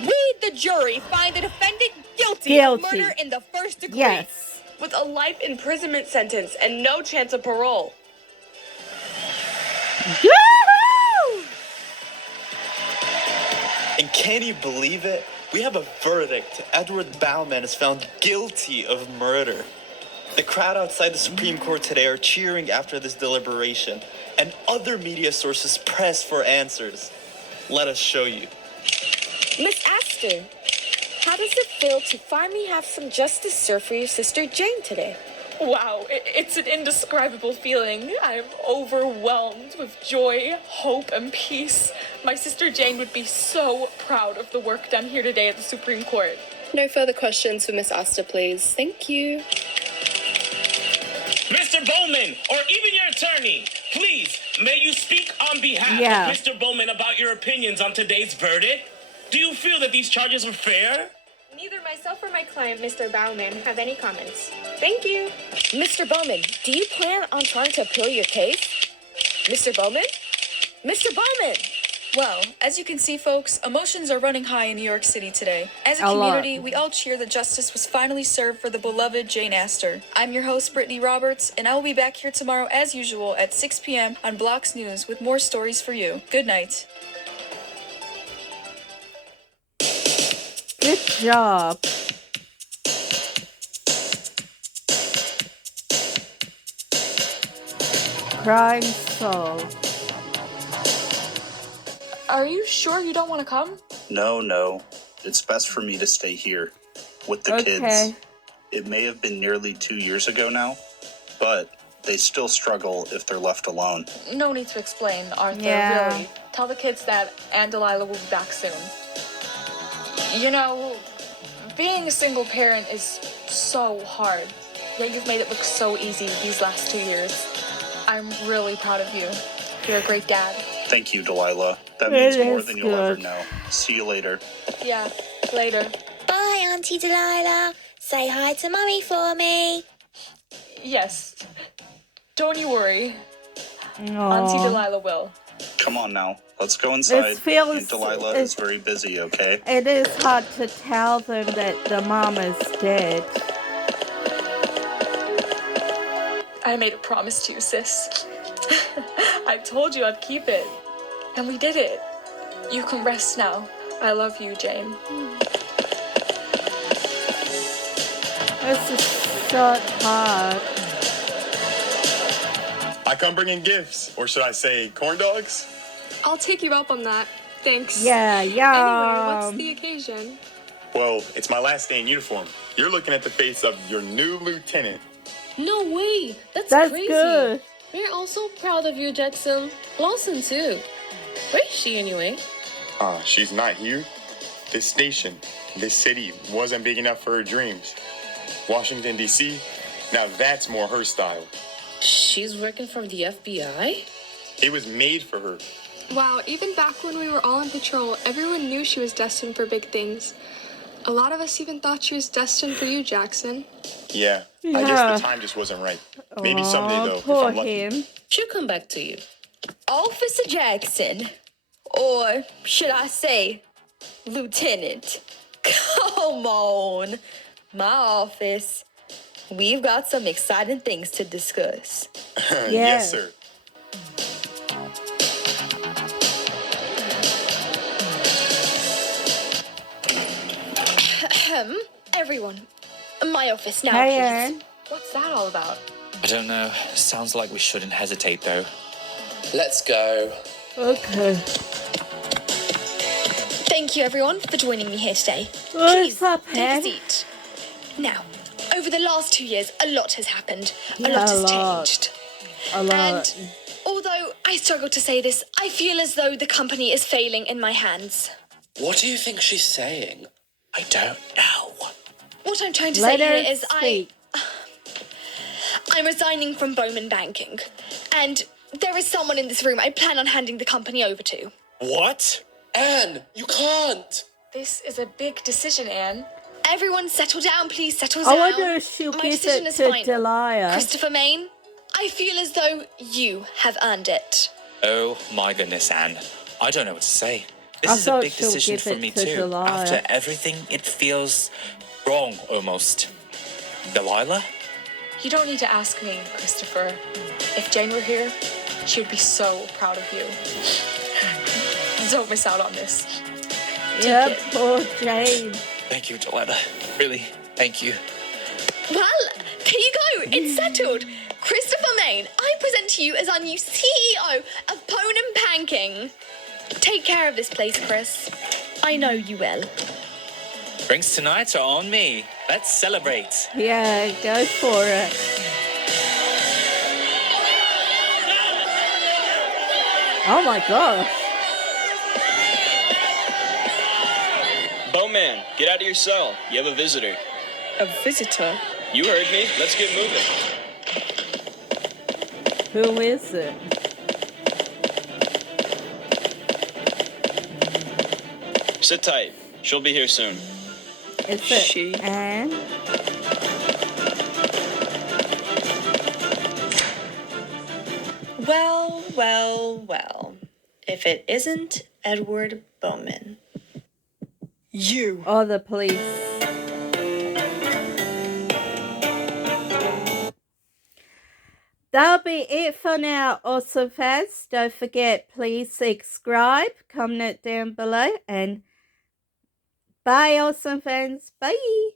We, the jury, find the defendant guilty of murder in the first degree. Yes. With a life imprisonment sentence and no chance of parole. Yoo-hoo! And can you believe it? We have a verdict. Edward Bowman is found guilty of murder. The crowd outside the Supreme Court today are cheering after this deliberation, and other media sources press for answers. Let us show you. Miss Astor, how does it feel to finally have some justice served for your sister Jane today? Wow, it's an indescribable feeling. I am overwhelmed with joy, hope, and peace. My sister Jane would be so proud of the work done here today at the Supreme Court. No further questions for Miss Astor, please. Thank you. Mr. Bowman, or even your attorney, please, may you speak on behalf of Mr. Bowman about your opinions on today's verdict? Do you feel that these charges are fair? Neither myself or my client, Mr. Bowman, have any comments. Thank you. Mr. Bowman, do you plan on trying to appeal your case? Mr. Bowman? Mr. Bowman! Well, as you can see, folks, emotions are running high in New York City today. As a community, we all cheer that justice was finally served for the beloved Jane Astor. I'm your host, Brittany Roberts, and I will be back here tomorrow as usual at 6 p.m. on Blox News with more stories for you. Good night. Good job. Crime solved. Are you sure you don't want to come? No. It's best for me to stay here with the kids. It may have been nearly 2 years ago now, but they still struggle if they're left alone. No need to explain, Arthur, really. Tell the kids that Aunt Delilah will be back soon. You know, being a single parent is so hard, yet you've made it look so easy these last 2 years. I'm really proud of you. You're a great dad. Thank you, Delilah. That means more than you'll ever know. See you later. Yeah, later. Bye, Auntie Delilah. Say hi to Mummy for me. Yes. Don't you worry. Aww. Auntie Delilah will. Come on now. Let's go inside. Aunt Delilah is very busy, okay? It is hard to tell them that the mom is dead. I made a promise to you, sis. I told you I'd keep it. And we did it. You can rest now. I love you, Jane. This is so hard. I come bringing gifts, or should I say corn dogs? I'll take you up on that. Thanks. Yeah. Anyway, what's the occasion? Well, it's my last day in uniform. You're looking at the face of your new lieutenant. No way! That's crazy. Good. We're also proud of you, Jackson. Lawson, too. Where is she anyway? She's not here. This station, this city, wasn't big enough for her dreams. Washington, D.C., now that's more her style. She's working for the FBI? It was made for her. Wow, even back when we were all on patrol, everyone knew she was destined for big things. A lot of us even thought she was destined for you, Jackson. Yeah. I guess the time just wasn't right. Maybe someday, though, if I'm lucky. She'll come back to you. Officer Jackson. Or should I say, Lieutenant. Come on. My office. We've got some exciting things to discuss. Yes, sir. Everyone, my office now, Hey, please. What's that all about? I don't know. Sounds like we shouldn't hesitate, though. Let's go. Okay. Thank you, everyone, for joining me here today. What's up, Take a Hen? seat. Now, over the last 2 years, a lot has happened. Yeah, a lot has a lot. changed. A lot. And although I struggle to say this, I feel as though the company is failing in my hands. What do you think she's saying? I don't know. What I'm trying to Let say her here is speak. I'm resigning from Bowman Banking. And there is someone in this room I plan on handing the company over to. What? Anne, you can't. This is a big decision, Anne. Everyone settle down, please, settle I down. wonder if she'll My give decision it is to final. Delia. Christopher Maine, I feel as though you have earned it. Oh my goodness, Anne. I don't know what to say. This I is a thought big she'll decision give for it me to too. Delilah. After everything, it feels wrong almost. Delilah? You don't need to ask me, Christopher. If Jane were here, she would be so proud of you. Don't miss out on this. Yep, poor Jane. Thank you, Delilah. Really, thank you. Well, there you go. It's settled. Christopher Maine, I present to you as our new CEO of Bowman Banking. Take care of this place, Chris. I know you will. Drinks tonight are on me. Let's celebrate. Yeah, go for it. Oh my gosh. Bowman, get out of your cell. You have a visitor. A visitor? You heard me. Let's get moving. Who is it? Sit tight. She'll be here soon. Is it Anne? Well, well, well. If it isn't Edward Bowman. You. Or the police. That'll be it for now, awesome fans. Don't forget, please subscribe, comment down below, and bye, awesome fans. Bye.